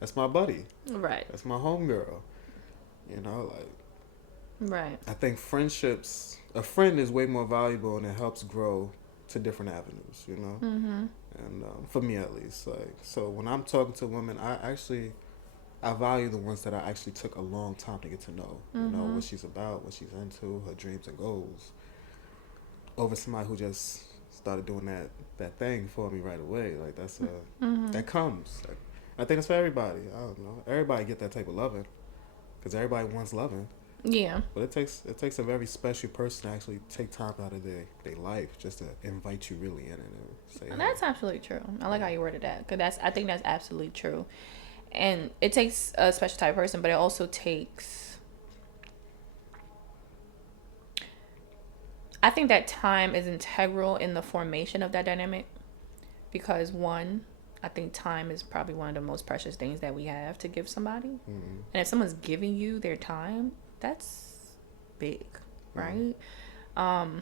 That's my buddy. Right. That's my homegirl. You know, like. Right. I think a friend is way more valuable and it helps grow to different avenues, you know? Mm-hmm. And for me at least, like, so when I'm talking to women, I value the ones that I actually took a long time to get to know. You know, what she's about, what she's into, her dreams and goals. Over somebody who just started doing that thing for me right away. Like, that comes. Like, I think it's for everybody. I don't know. Everybody get that type of loving. Because everybody wants loving. Yeah. But it takes a very special person to actually take time out of their life just to invite you really in it and say. And that's absolutely true. I like how you worded that, because I think that's absolutely true. And it takes a special type of person, but it also takes. I think that time is integral in the formation of that dynamic, because one, I think time is probably one of the most precious things that we have to give somebody. Mm-hmm. And if someone's giving you their time, that's big, right? Mm-hmm.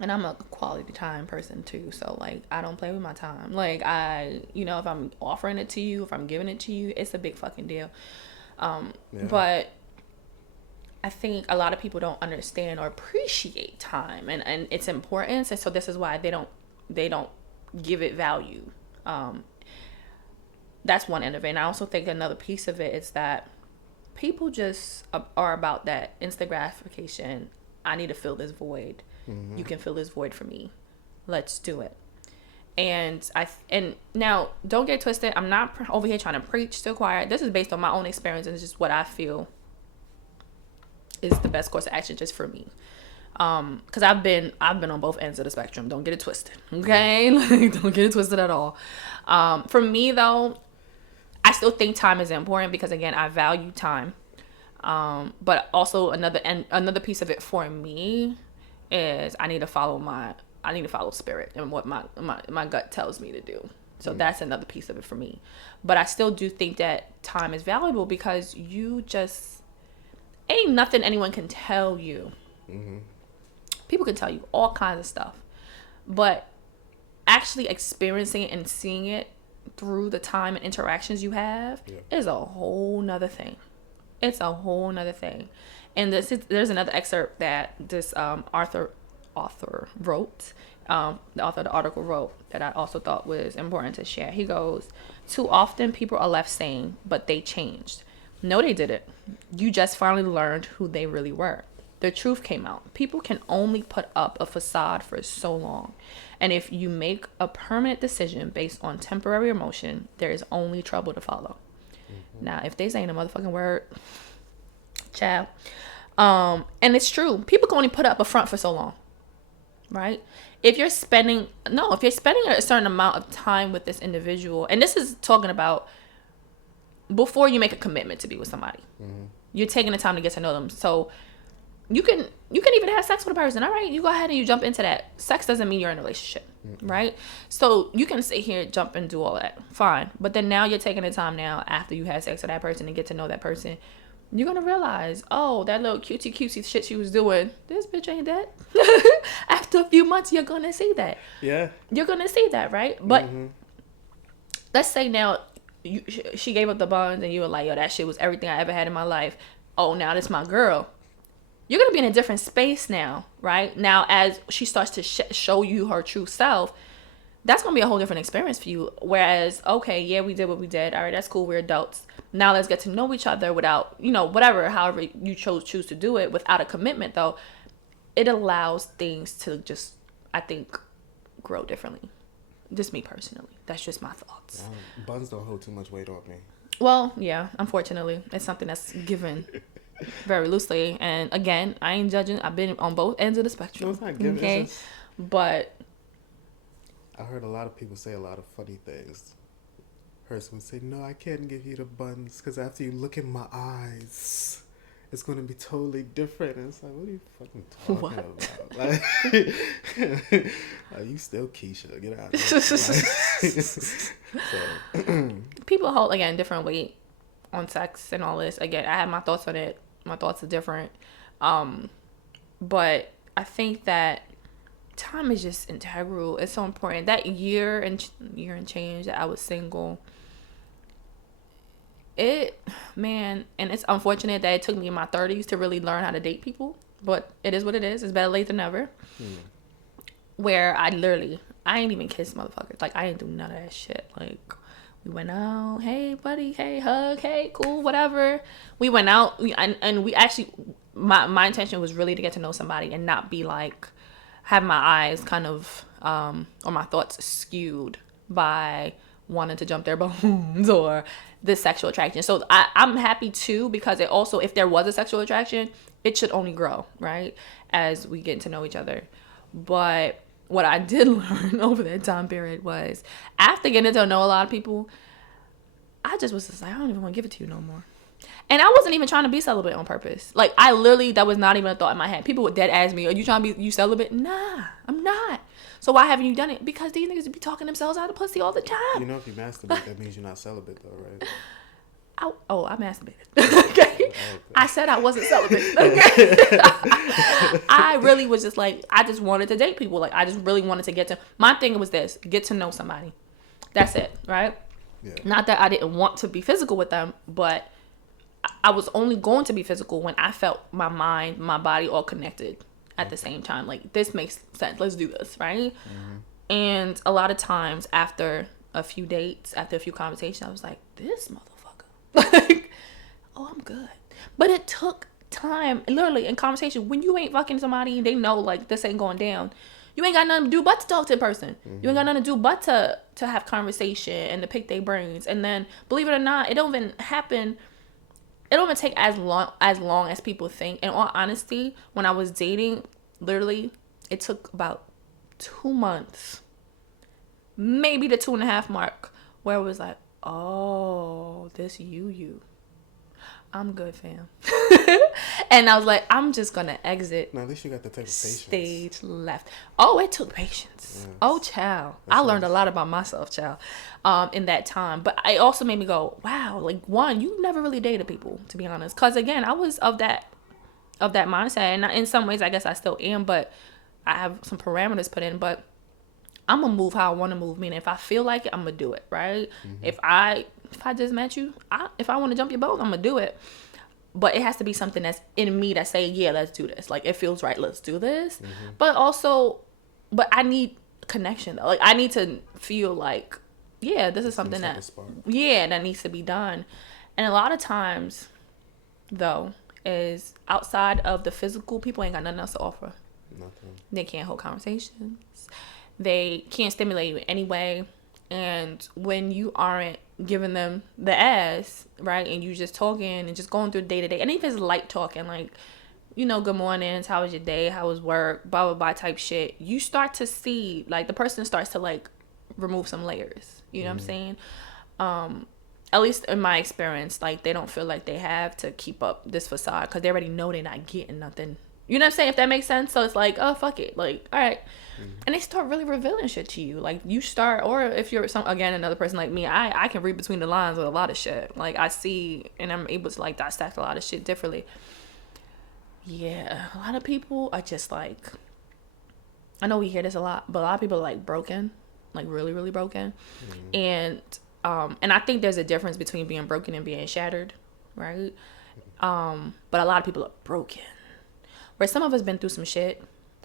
And I'm a quality time person too, so like I don't play with my time. Like if I'm offering it to you, if I'm giving it to you, it's a big fucking deal. But I think a lot of people don't understand or appreciate time and its importance, and so this is why they don't give it value. That's one end of it. And I also think another piece of it is that people just are about that instant gratification. I need to fill this void. Mm-hmm. You can fill this void for me. Let's do it. And now don't get twisted. I'm not over here trying to preach to the choir. This is based on my own experience, and it's just what I feel is the best course of action just for me. Because I've been on both ends of the spectrum. Don't get it twisted, okay? Like, don't get it twisted at all. For me though, I still think time is important because again, I value time. But also another piece of it for me is I need to follow spirit and what my gut tells me to do. So that's another piece of it for me. But I still do think that time is valuable because you just ain't nothing anyone can tell you. Mm-hmm. People can tell you all kinds of stuff, but actually experiencing it and seeing it through the time and interactions you have is a whole nother thing. It's a whole nother thing. And there's another excerpt that this author wrote. The author of the article wrote that I also thought was important to share. He goes, "Too often people are left saying, but they changed. No, they didn't. You just finally learned who they really were. The truth came out. People can only put up a facade for so long. And if you make a permanent decision based on temporary emotion, there is only trouble to follow." Mm-hmm. Now, if they say a motherfucking word, child. And it's true. People can only put up a front for so long. Right? If you're spending a certain amount of time with this individual, and this is talking about before you make a commitment to be with somebody, you're taking the time to get to know them. So you can even have sex with a person. All right, you go ahead and you jump into that. Sex doesn't mean you're in a relationship, right? So you can sit here, jump and do all that, fine. But then now you're taking the time now after you had sex with that person and get to know that person. You're gonna realize, oh, that little cutesy shit she was doing, this bitch ain't that. After a few months, you're gonna see that. Yeah. You're gonna see that, right? But let's say now she gave up the buns and you were like, yo, that shit was everything I ever had in my life. Oh, now this my girl. You're gonna be in a different space now, right? Now, as she starts to show you her true self, that's gonna be a whole different experience for you. Whereas, okay, yeah, we did what we did. All right, that's cool. We're adults. Now let's get to know each other without, however you choose to do it without a commitment, though. It allows things to just, I think, grow differently. Just me personally. That's just my thoughts. Buns don't hold too much weight on me. Well, yeah, unfortunately. It's something that's given very loosely. And again, I ain't judging. I've been on both ends of the spectrum. No, it's not given. Okay? But I heard a lot of people say a lot of funny things. Heard someone say, "No, I can't give you the buns because after you look in my eyes, it's going to be totally different." And it's like, what are you fucking talking about? Like, are you still Keisha? Get out of here. People hold, again, different weight on sex and all this. Again, I have my thoughts on it. My thoughts are different. But I think that time is just integral. It's so important. That year and change that I was single, and it's unfortunate that it took me in my 30s to really learn how to date people, but it is what it is. It's better late than never. Where I ain't even kiss motherfuckers. Like, I ain't do none of that shit. Like, we went out, hey buddy, hey hug, hey cool, whatever. We went out, and we actually, my intention was really to get to know somebody and not be like, have my eyes kind of or my thoughts skewed by wanting to jump their bones or this sexual attraction. So I'm happy too, because it also, if there was a sexual attraction, it should only grow, right, as we get to know each other. But what I did learn over that time period was, after getting to know a lot of people, I just was just like, I don't even want to give it to you no more. And I wasn't even trying to be celibate on purpose. Like, I literally, that was not even a thought in my head. People would dead ask me, are you trying to be, you celibate? Nah, I'm not. So why haven't you done it? Because these niggas be talking themselves out of pussy all the time. You know, if you masturbate, that means you're not celibate though, right? I masturbated. Okay. I said I wasn't celibate. Okay. I really was just like, I just wanted to date people. Like, I just really wanted to my thing was this, get to know somebody. That's it, right? Yeah. Not that I didn't want to be physical with them, but I was only going to be physical when I felt my mind, my body all connected at the same time. Like, this makes sense. Let's do this, right? And a lot of times after a few dates, after a few conversations, I was like, this motherfucker. Like, oh, I'm good. But it took time, literally, in conversation. When you ain't fucking somebody and they know, like, this ain't going down, you ain't got nothing to do but to talk to a person. You ain't got nothing to do but to have conversation and to pick their brains. And then, believe it or not, it don't even happen. It don't even take as long as people think. In all honesty, when I was dating, literally, it took about 2 months, maybe the 2.5 mark, where it was like, oh, this you. I'm good, fam. And I was like, I'm just going to exit. No, at least you got the type of patience. Stage left. Oh, it took patience. Yes. Oh, child. I learned a lot about myself, child, in that time. But it also made me go, wow, like, one, you never really dated people, to be honest. Because, again, I was of that mindset. And in some ways, I guess I still am. But I have some parameters put in. But I'm going to move how I want to move. Meaning, if I feel like it, I'm going to do it, right? If I just met you, if I want to jump your boat, I'm going to do it. But it has to be something that's in me that say, yeah, let's do this. Like, it feels right. Let's do this. But I need connection, though. Like, I need to feel like, yeah, this is something that needs to be done. And a lot of times, though, is outside of the physical, people ain't got nothing else to offer. Nothing. They can't hold conversations. They can't stimulate you in any way. And when you aren't giving them the ass, right, and you just talking and just going through day to day, and even if it's light talking, like, you know, good mornings, how was your day, how was work, blah blah blah type shit, you start to see, like, the person starts to, like, remove some layers. You know what I'm saying? At least in my experience, like, they don't feel like they have to keep up this facade because they already know they're not getting nothing. You know what I'm saying? If that makes sense. So it's like, oh, fuck it. Like, all right. And they start really revealing shit to you. Like, you start, or if you're another person like me, I can read between the lines with a lot of shit. Like, I see, and I'm able to, like, dissect a lot of shit differently. Yeah, a lot of people are just, like, I know we hear this a lot, but a lot of people are, like, broken, like, really, really broken. And I think there's a difference between being broken and being shattered, right? But a lot of people are broken. Where some of us been through some shit,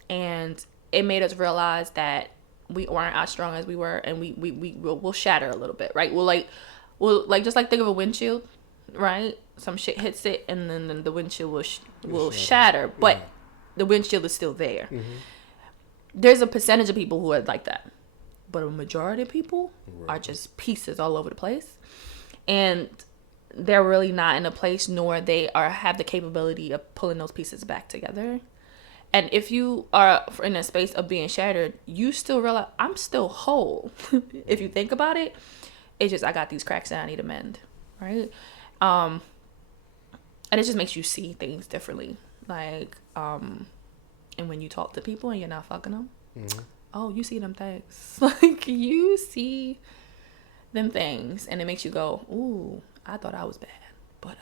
and it made us realize that we weren't as strong as we were, and we'll shatter a little bit, right? We'll just like think of a windshield, right? Some shit hits it, and then the windshield will shatter, but the windshield is still there. There's a percentage of people who are like that, but a majority of people are just pieces all over the place, and they're really not in a place, nor they have the capability of pulling those pieces back together. And if you are in a space of being shattered, you still realize, I'm still whole. If you think about it, it's just, I got these cracks that I need to mend, right? And it just makes you see things differently. Like, and when you talk to people and you're not fucking them, oh, you see them things. Like, you see them things, and it makes you go, ooh, I thought I was bad. But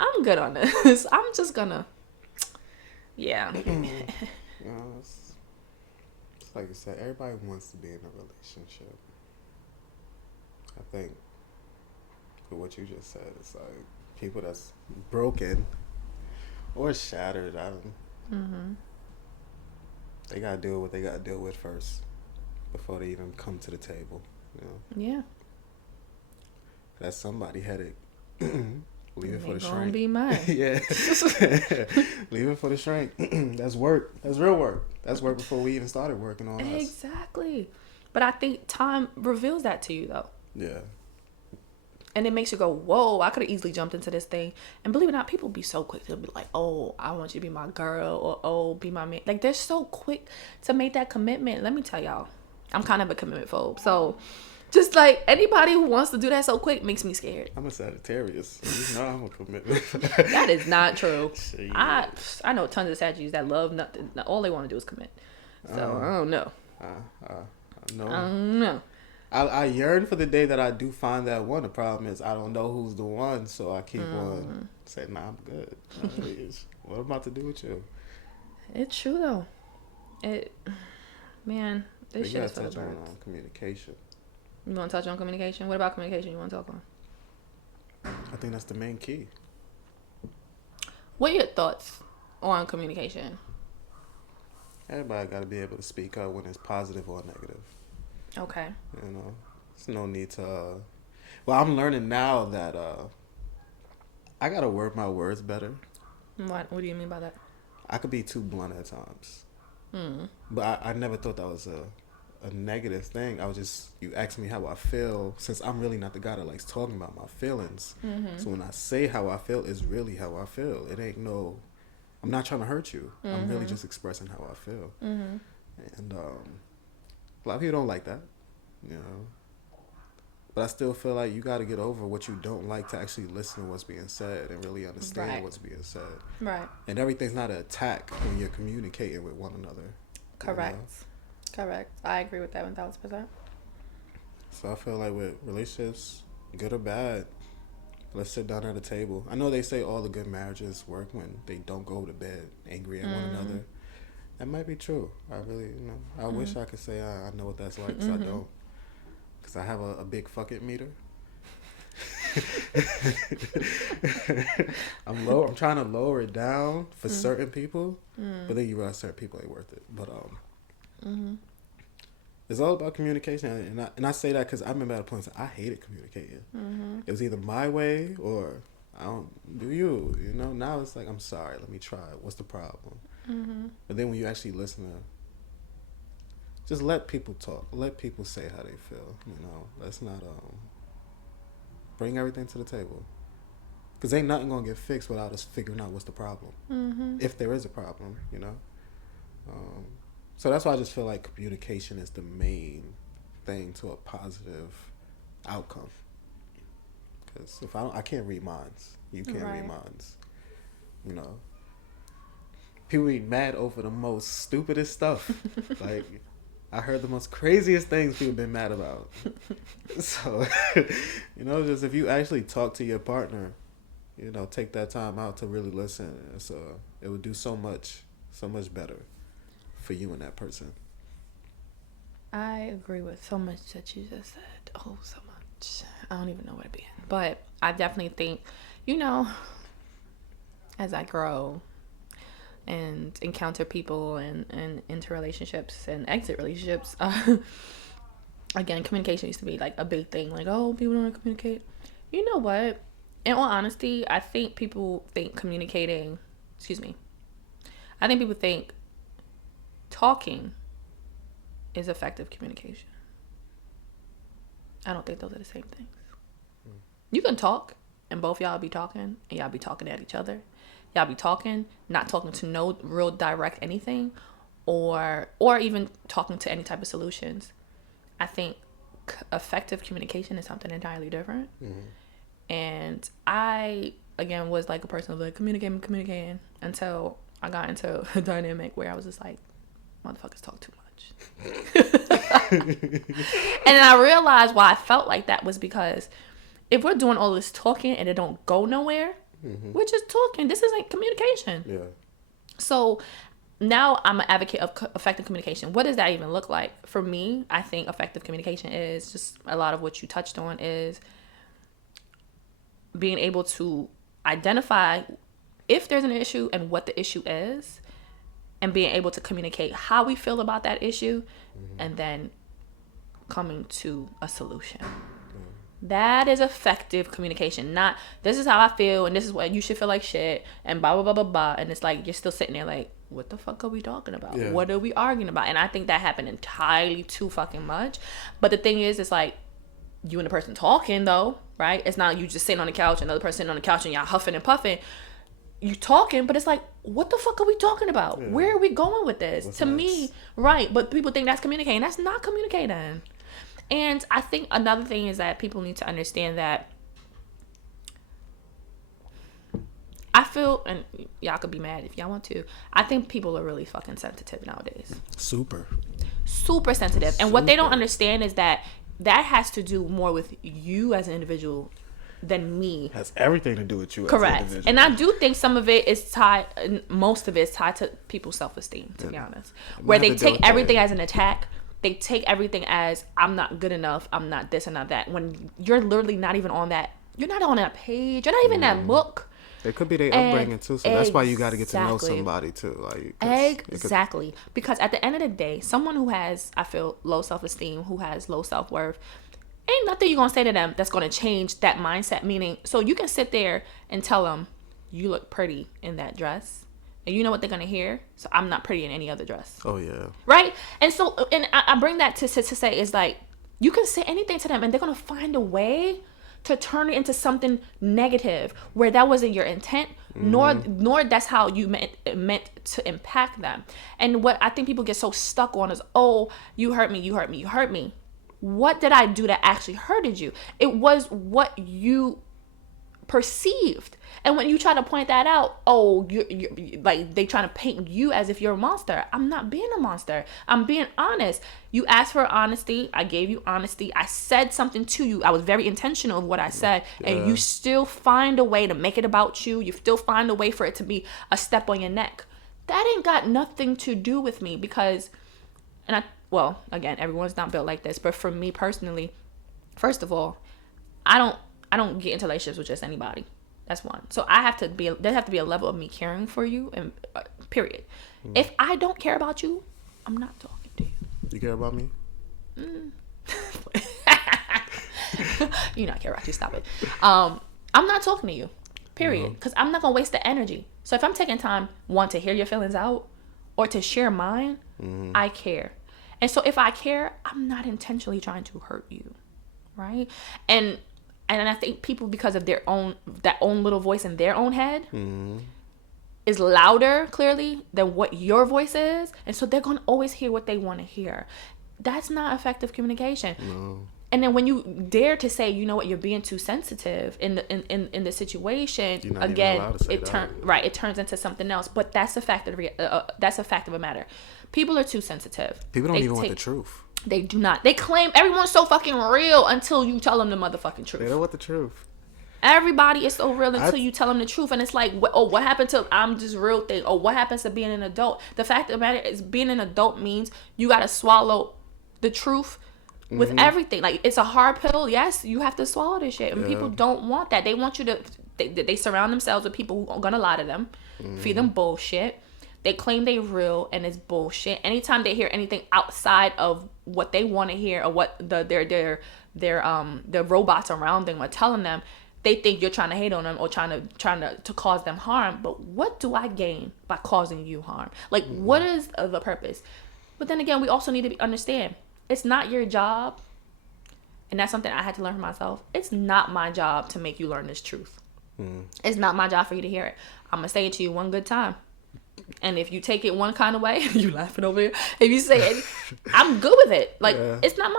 I'm good on this. I'm just gonna, yeah. It's like you said, everybody wants to be in a relationship. I think with what you just said, it's like people that's broken or shattered. They gotta deal with what they gotta deal with first before they even come to the table. You know? Yeah. That's somebody headed. Leave it for the Gonna shrink. be mine. Yeah. Leave it for the shrink. That's work. That's real work. That's work before we even started working on us. Exactly. But I think time reveals that to you, though. Yeah. And it makes you go, whoa, I could have easily jumped into this thing. And believe it or not, people be so quick to be like, oh, I want you to be my girl, or oh, be my man. Like, they're so quick to make that commitment. Let me tell y'all, I'm kind of a commitment phobe. So just like anybody who wants to do that so quick makes me scared. I'm a Sagittarius. You know I'm a commitment. That is not true. Shit. I know tons of Sagittarius that love nothing. All they want to do is commit. So I don't know. No. I don't know. I yearn for the day that I do find that one. The problem is I don't know who's the one, so I keep on saying, nah, I'm good. What I'm about to do with you? It's true, though. Man, this shit is for the touch on birds. communication. You want to touch on communication? What about communication you want to talk on? I think that's the main key. What are your thoughts on communication? Everybody got to be able to speak up when it's positive or negative. Okay. You know, there's no need to. Well, I'm learning now that I gotta word my words better. What do you mean by that? I could be too blunt at times. But I never thought that was a negative thing. I was just, you asked me how I feel, since I'm really not the guy that likes talking about my feelings. So when I say how I feel, it's really how I feel. It ain't no, I'm not trying to hurt you. I'm really just expressing how I feel. And a lot of people don't like that, you know. But I still feel like you got to get over what you don't like to actually listen to what's being said and really understand what's being said. Right. And everything's not an attack when you're communicating with one another. Correct. You know? Correct. I agree with that 1,000%. So I feel like with relationships, good or bad, let's sit down at a table. I know they say all the good marriages work when they don't go to bed angry at one another. That might be true. I really, you know, I wish I could say I know what that's like, because I don't. Because I have a big fuck it meter. I'm trying to lower it down for certain people, but then you realize certain people ain't worth it. But it's all about communication, and I say that because I remember at a point I hated communicating. It was either my way or I don't do you. You know, now it's like, I'm sorry, let me try. What's the problem? But then when you actually listen to, just let people talk. Let people say how they feel. You know, let's not bring everything to the table. Because ain't nothing gonna get fixed without us figuring out what's the problem. If there is a problem, you know. So that's why I just feel like communication is the main thing to a positive outcome. Because if I can't read minds. You can't read minds. You know. People be mad over the most stupidest stuff. Like, I heard the most craziest things people been mad about. So, you know, just if you actually talk to your partner, you know, take that time out to really listen. So it would do so much better for you and that person. I agree with so much that you just said. Oh, so much. I don't even know where to begin. But I definitely think, you know, as I grow and encounter people and enter relationships and exit relationships, again, communication used to be like a big thing. Like, oh, people don't want to communicate. You know what? In all honesty, I think people think I think people think talking is effective communication. I don't think those are the same things. You can talk and both y'all be talking and y'all be talking at each other. Y'all be talking, not talking to no real direct anything, or even talking to any type of solutions. I think effective communication is something entirely different. And I, again, was like a person of like communicating until I got into a dynamic where I was just like, motherfuckers talk too much. And then I realized why I felt like that was because if we're doing all this talking and it don't go nowhere, we're just talking. This isn't communication. Yeah. So now I'm an advocate of effective communication. What does that even look like? For me, I think effective communication is just a lot of what you touched on, is being able to identify if there's an issue and what the issue is, and being able to communicate how we feel about that issue, and then coming to a solution. That is effective communication. Not, this is how I feel and this is what you should feel like shit and blah, blah, blah, blah, blah. And it's like, you're still sitting there like, what the fuck are we talking about? Yeah. What are we arguing about? And I think that happened entirely too fucking much. But the thing is, it's like, you and the person talking though, right? It's not you just sitting on the couch and the other person sitting on the couch and y'all huffing and puffing. You talking, but it's like, what the fuck are we talking about? Yeah. Where are we going with this? What's to next? Me, right. But people think that's communicating. That's not communicating. And I think another thing is that people need to understand that I feel, and y'all could be mad if y'all want to, I think people are really fucking sensitive nowadays. Super sensitive. And what they don't understand is that has to do more with you as an individual than me. Has everything to do with you. Correct. As an individual. And I do think some of it is tied, most of it is tied to people's self-esteem, to be honest. Where they take everything as an attack. They take everything as, I'm not good enough, I'm not this and not that. When you're literally not even on that, you're not on that page, you're not even in that book. It could be their upbringing too, so that's why you got to get to know somebody too. Like exactly. Because at the end of the day, someone who has, I feel, low self-esteem, who has low self-worth, ain't nothing you're going to say to them that's going to change that mindset. Meaning, so you can sit there and tell them, you look pretty in that dress. And you know what they're going to hear? So I'm not pretty in any other dress. Oh, yeah. Right? And so, and I bring that to say is like, you can say anything to them and they're going to find a way to turn it into something negative where that wasn't your intent, nor that's how you meant to impact them. And what I think people get so stuck on is, oh, you hurt me, you hurt me, you hurt me. What did I do that actually hurted you? It was what you perceived. And when you try to point that out, oh, you like, they trying to paint you as if you're a monster. I'm not being a monster. I'm being honest. You asked for honesty. I gave you honesty. I said something to you. I was very intentional of what I said. Yeah. And you still find a way to make it about you. You still find a way for it to be a step on your neck. That ain't got nothing to do with me because, well, again, everyone's not built like this. But for me personally, first of all, I don't get into relationships with just anybody. That's one. So there have to be a level of me caring for you, and period. If I don't care about you, I'm not talking to you. You care about me? You not care about you. Stop it. I'm not talking to you. Period. Because I'm not gonna waste the energy. So if I'm taking time, one, to hear your feelings out, or to share mine, I care. And so if I care, I'm not intentionally trying to hurt you, right? And I think people, because of that own little voice in their own head, is louder, clearly, than what your voice is. And so they're going to always hear what they want to hear. That's not effective communication. No. And then when you dare to say, you know what, you're being too sensitive in the situation, again, it turns into something else. But that's a fact of a matter. People are too sensitive. People don't even want the truth. They do not. They claim everyone's so fucking real until you tell them the motherfucking truth. They don't want the truth. Everybody is so real until you tell them the truth. And it's like, what happened to I'm just real thing? Or what happens to being an adult? The fact of the matter is, being an adult means you got to swallow the truth with everything. Like, it's a hard pill. Yes, you have to swallow this shit. And people don't want that. They want you to, they surround themselves with people who are going to lie to them, feed them bullshit. They claim they real and it's bullshit. Anytime they hear anything outside of what they want to hear or what their robots around them are telling them, they think you're trying to hate on them or trying to cause them harm. But what do I gain by causing you harm? Like, what is the purpose? But then again, we also need to understand, it's not your job, and that's something I had to learn for myself. It's not my job to make you learn this truth. It's not my job for you to hear it. I'm gonna say it to you one good time. And if you take it one kind of way, you laughing over here. If you say it, I'm good with it. Like, it's not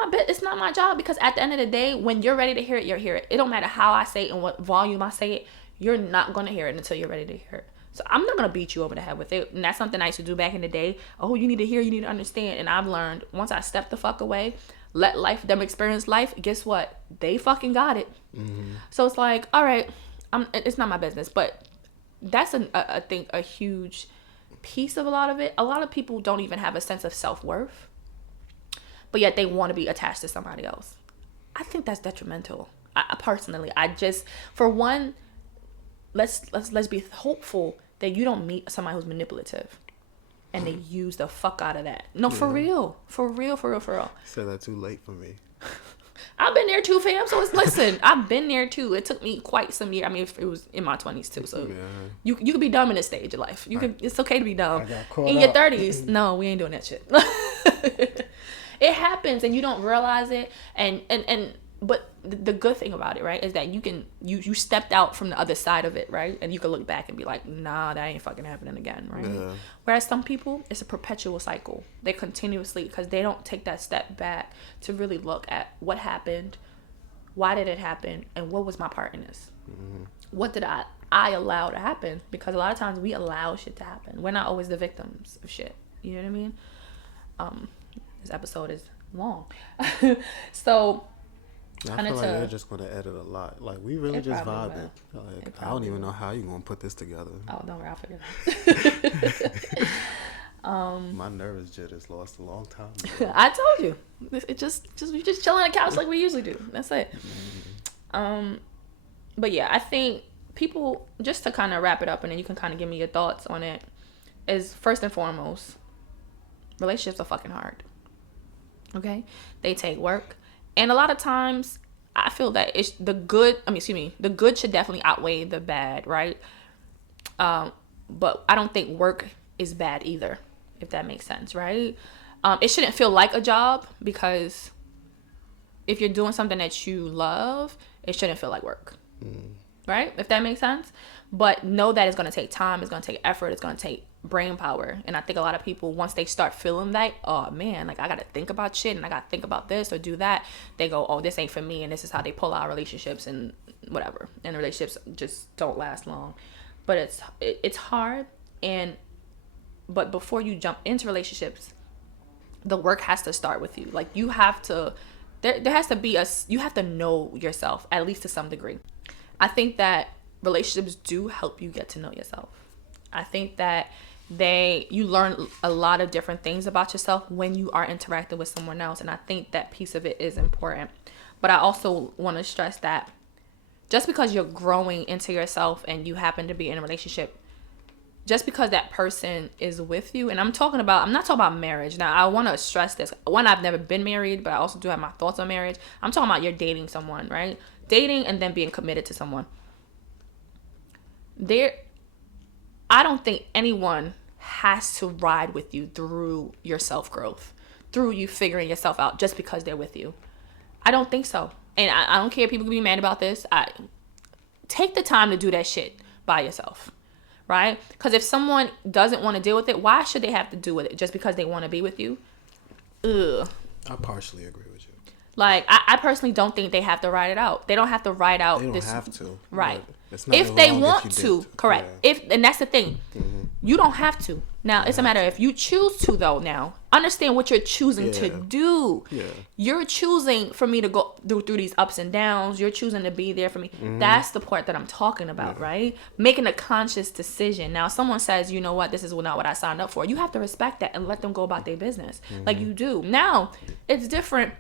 my job, because at the end of the day, when you're ready to hear it, you'll hear it. It don't matter how I say it and what volume I say it. You're not going to hear it until you're ready to hear it. So I'm not going to beat you over the head with it. And that's something I used to do back in the day. Oh, you need to hear, you need to understand. And I've learned, once I step the fuck away, let them experience life, guess what? They fucking got it. So it's like, all right, it's not my business. But that's I think a huge piece of a lot of it. A lot of people don't even have a sense of self-worth, but yet they want to be attached to somebody else. I think that's detrimental. I personally, for one, let's be hopeful that you don't meet somebody who's manipulative and they use the fuck out of that. No, for real. You said that too late for me. I've been there too, fam. So listen, I've been there too. It took me quite some years. I mean, it was in my 20s too. So you could be dumb in this stage of life. It's okay to be dumb. In your 30s, no, we ain't doing that shit. It happens and you don't realize it. But the good thing about it, right, is that you stepped out from the other side of it, right? And you can look back and be like, nah, that ain't fucking happening again, right? Yeah. Whereas some people, it's a perpetual cycle. They continuously, because they don't take that step back to really look at what happened, why did it happen, and what was my part in this? What did I allow to happen? Because a lot of times we allow shit to happen. We're not always the victims of shit. You know what I mean? This episode is long. So... I feel like they're just going to edit a lot. Like, we really just vibing. Like, I don't even know how you're going to put this together. Oh, don't worry, I'll figure it out. My nervous jet is lost a long time ago. I told you. We just chill on the couch like we usually do. That's it. But yeah, I think people, just to kind of wrap it up and then you can kind of give me your thoughts on it, is first and foremost, relationships are fucking hard. Okay? They take work. And a lot of times, I feel that the good should definitely outweigh the bad, right? But I don't think work is bad either, if that makes sense, right? It shouldn't feel like a job, because if you're doing something that you love, it shouldn't feel like work, right? If that makes sense. But know that it's going to take time, it's going to take effort, it's going to take brain power. And I think a lot of people, once they start feeling that, oh man, like I got to think about shit and I got to think about this or do that, they go, oh, this ain't for me. And this is how they pull out relationships and whatever. And relationships just don't last long. But it's hard. But before you jump into relationships, the work has to start with you. Like you have to, there has to be you have to know yourself, at least to some degree. I think that relationships do help you get to know yourself. I think that you learn a lot of different things about yourself when you are interacting with someone else. And I think that piece of it is important. But I also want to stress that just because you're growing into yourself and you happen to be in a relationship, just because that person is with you, and I'm not talking about marriage. Now, I want to stress this. One, I've never been married, but I also do have my thoughts on marriage. I'm talking about you're dating someone, right? Dating and then being committed to someone. I don't think anyone has to ride with you through your self-growth, through you figuring yourself out just because they're with you. I don't think so. And I don't care if people can be mad about this. Take the time to do that shit by yourself, right? Because if someone doesn't want to deal with it, why should they have to do with it just because they want to be with you? Ugh. I partially agree with you. Like, I personally don't think they have to ride it out. They don't have to ride out this. They don't have to. Right. If they want to, correct. Yeah. And that's the thing. Mm-hmm. You don't have to. Now, it's a matter if you choose to, though, now. Understand what you're choosing to do. Yeah. You're choosing for me to go through these ups and downs. You're choosing to be there for me. Mm-hmm. That's the part that I'm talking about, right? Making a conscious decision. Now, someone says, you know what, this is not what I signed up for. You have to respect that and let them go about their business. Mm-hmm. Like you do. Now, it's different.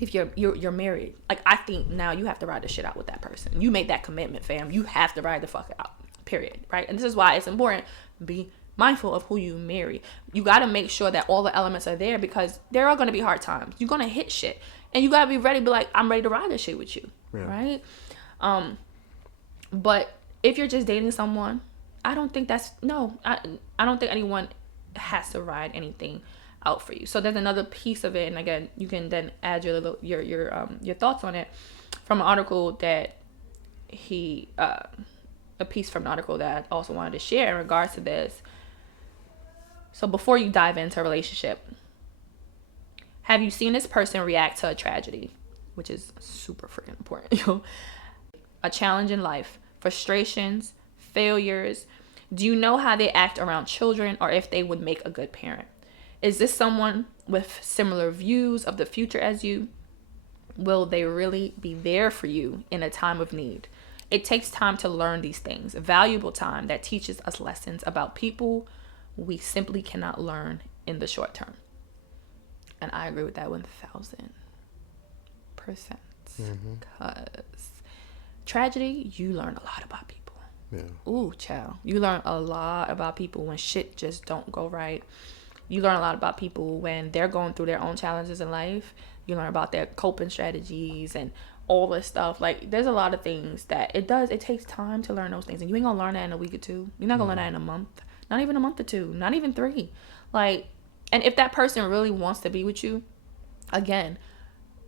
If you're married, like I think now you have to ride the shit out with that person. You make that commitment, fam. You have to ride the fuck out, period, right? And this is why it's important. Be mindful of who you marry. You got to make sure that all the elements are there, because there are going to be hard times. You're going to hit shit, and you got to be ready to be like, I'm ready to ride this shit with you, right? But if you're just dating someone, I don't think I don't think anyone has to ride anything out for you. So there's another piece of it, and again, you can then add your thoughts on it from an article that a piece from an article that I also wanted to share in regards to this. So before you dive into a relationship, have you seen this person react to a tragedy, which is super freaking important, a challenge in life, frustrations, failures? Do you know how they act around children, or if they would make a good parent? Is this someone with similar views of the future as you? Will they really be there for you in a time of need? It takes time to learn these things, valuable time that teaches us lessons about people we simply cannot learn in the short term. And I agree with that 1,000%. Because tragedy, you learn a lot about people. Yeah. Ooh, child. You learn a lot about people when shit just don't go right. You learn a lot about people when they're going through their own challenges in life. You learn about their coping strategies and all this stuff. Like, there's a lot of things that it takes time to learn those things. And you ain't gonna learn that in a week or two. You're not gonna learn that in a month. Not even a month or two. Not even 3. Like, and if that person really wants to be with you, again,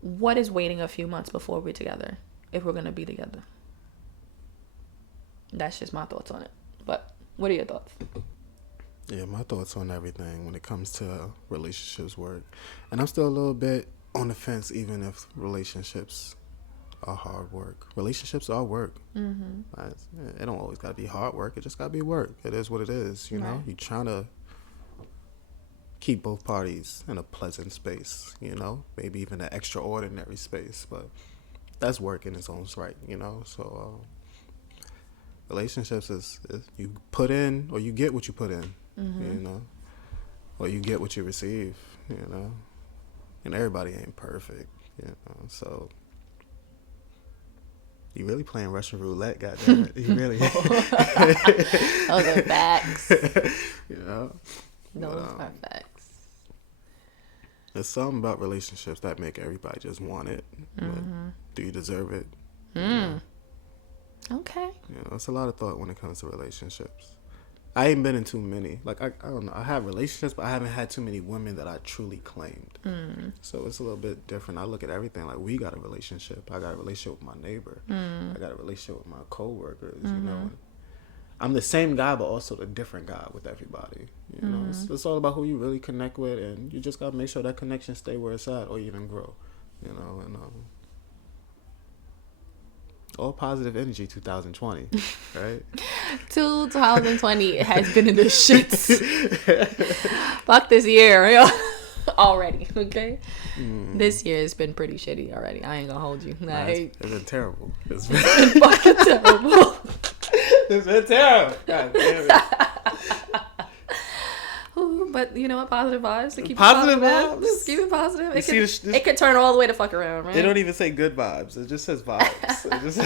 what is waiting a few months before we're together if we're gonna be together? That's just my thoughts on it. But what are your thoughts? Yeah, my thoughts on everything when it comes to relationships work. And I'm still a little bit on the fence, even if relationships are hard work. Relationships are work. It don't always got to be hard work. It just got to be work. It is what it is, you know? You're trying to keep both parties in a pleasant space, you know? Maybe even an extraordinary space, but that's work in its own right, you know? So relationships is you put in or you get what you put in, you know? Or you get what you receive, you know? And everybody ain't perfect, you know? So you really playing Russian roulette, goddamn it. You really. Those are facts. You know? Those are facts. There's something about relationships that make everybody just want it. Do you deserve it? Okay. You know, it's a lot of thought when it comes to relationships. I ain't been in too many. Like, I don't know. I have relationships, but I haven't had too many women that I truly claimed. So it's a little bit different. I look at everything like we got a relationship. I got a relationship with my neighbor. I got a relationship with my coworkers, you know. And I'm the same guy, but also the different guy with everybody. You know, it's all about who you really connect with, and you just got to make sure that connection stay where it's at or even grow, you know. And all positive energy 2020, right? 2020 has been in the shits. Fuck this year already, okay? This year has been pretty shitty already. I ain't gonna hold you. It's been terrible. It's been fucking terrible. It's been terrible. God damn it. Ooh, but you know what? Positive vibes. To keep positive vibes. vibes. Just keep it positive. It could turn all the way to fuck around, right? It don't even say good vibes. It just says vibes.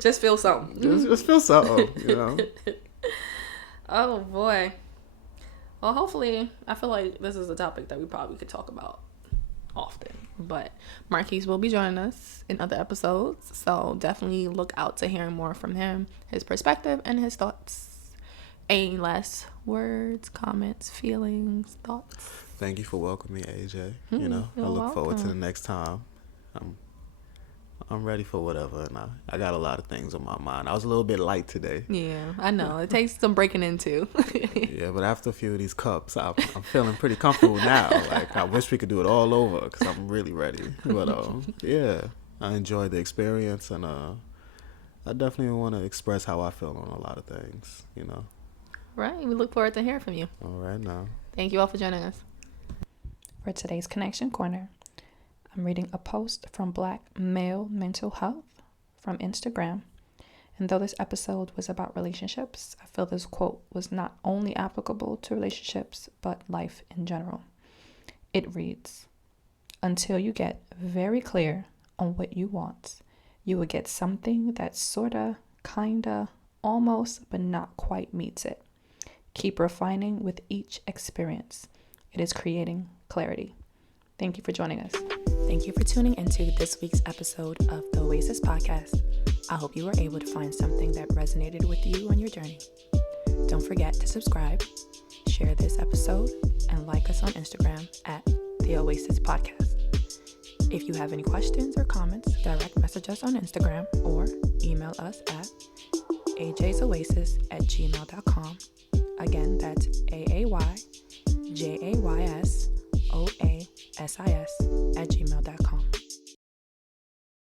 Just feel something. Just feel something, you know? Oh, boy. Well, hopefully, I feel like this is a topic that we probably could talk about often. But Marquis will be joining us in other episodes. So definitely look out to hearing more from him, his perspective, and his thoughts. Any last words, comments, feelings, thoughts? Thank you for welcoming me, AJ. You know, I look forward to the next time. I'm ready for whatever, and I got a lot of things on my mind. I was a little bit light today. Yeah, I know. It takes some breaking into. Yeah, but after a few of these cups, I'm feeling pretty comfortable now. Like, I wish we could do it all over because I'm really ready. But yeah, I enjoyed the experience, and I definitely want to express how I feel on a lot of things, you know. Right. We look forward to hearing from you. All right now. Thank you all for joining us. For today's Connection Corner, I'm reading a post from Black Male Mental Health from Instagram. And though this episode was about relationships, I feel this quote was not only applicable to relationships, but life in general. It reads, "Until you get very clear on what you want, you will get something that sorta, kinda, almost, but not quite meets it. Keep refining with each experience. It is creating clarity." Thank you for joining us. Thank you for tuning into this week's episode of the Oasis podcast. I hope you were able to find something that resonated with you on your journey. Don't forget to subscribe, share this episode, and like us on Instagram at the Oasis podcast. If you have any questions or comments, direct message us on Instagram or email us at ajsoasis@gmail.com. Again, that's AAYJAYSOASIS@gmail.com.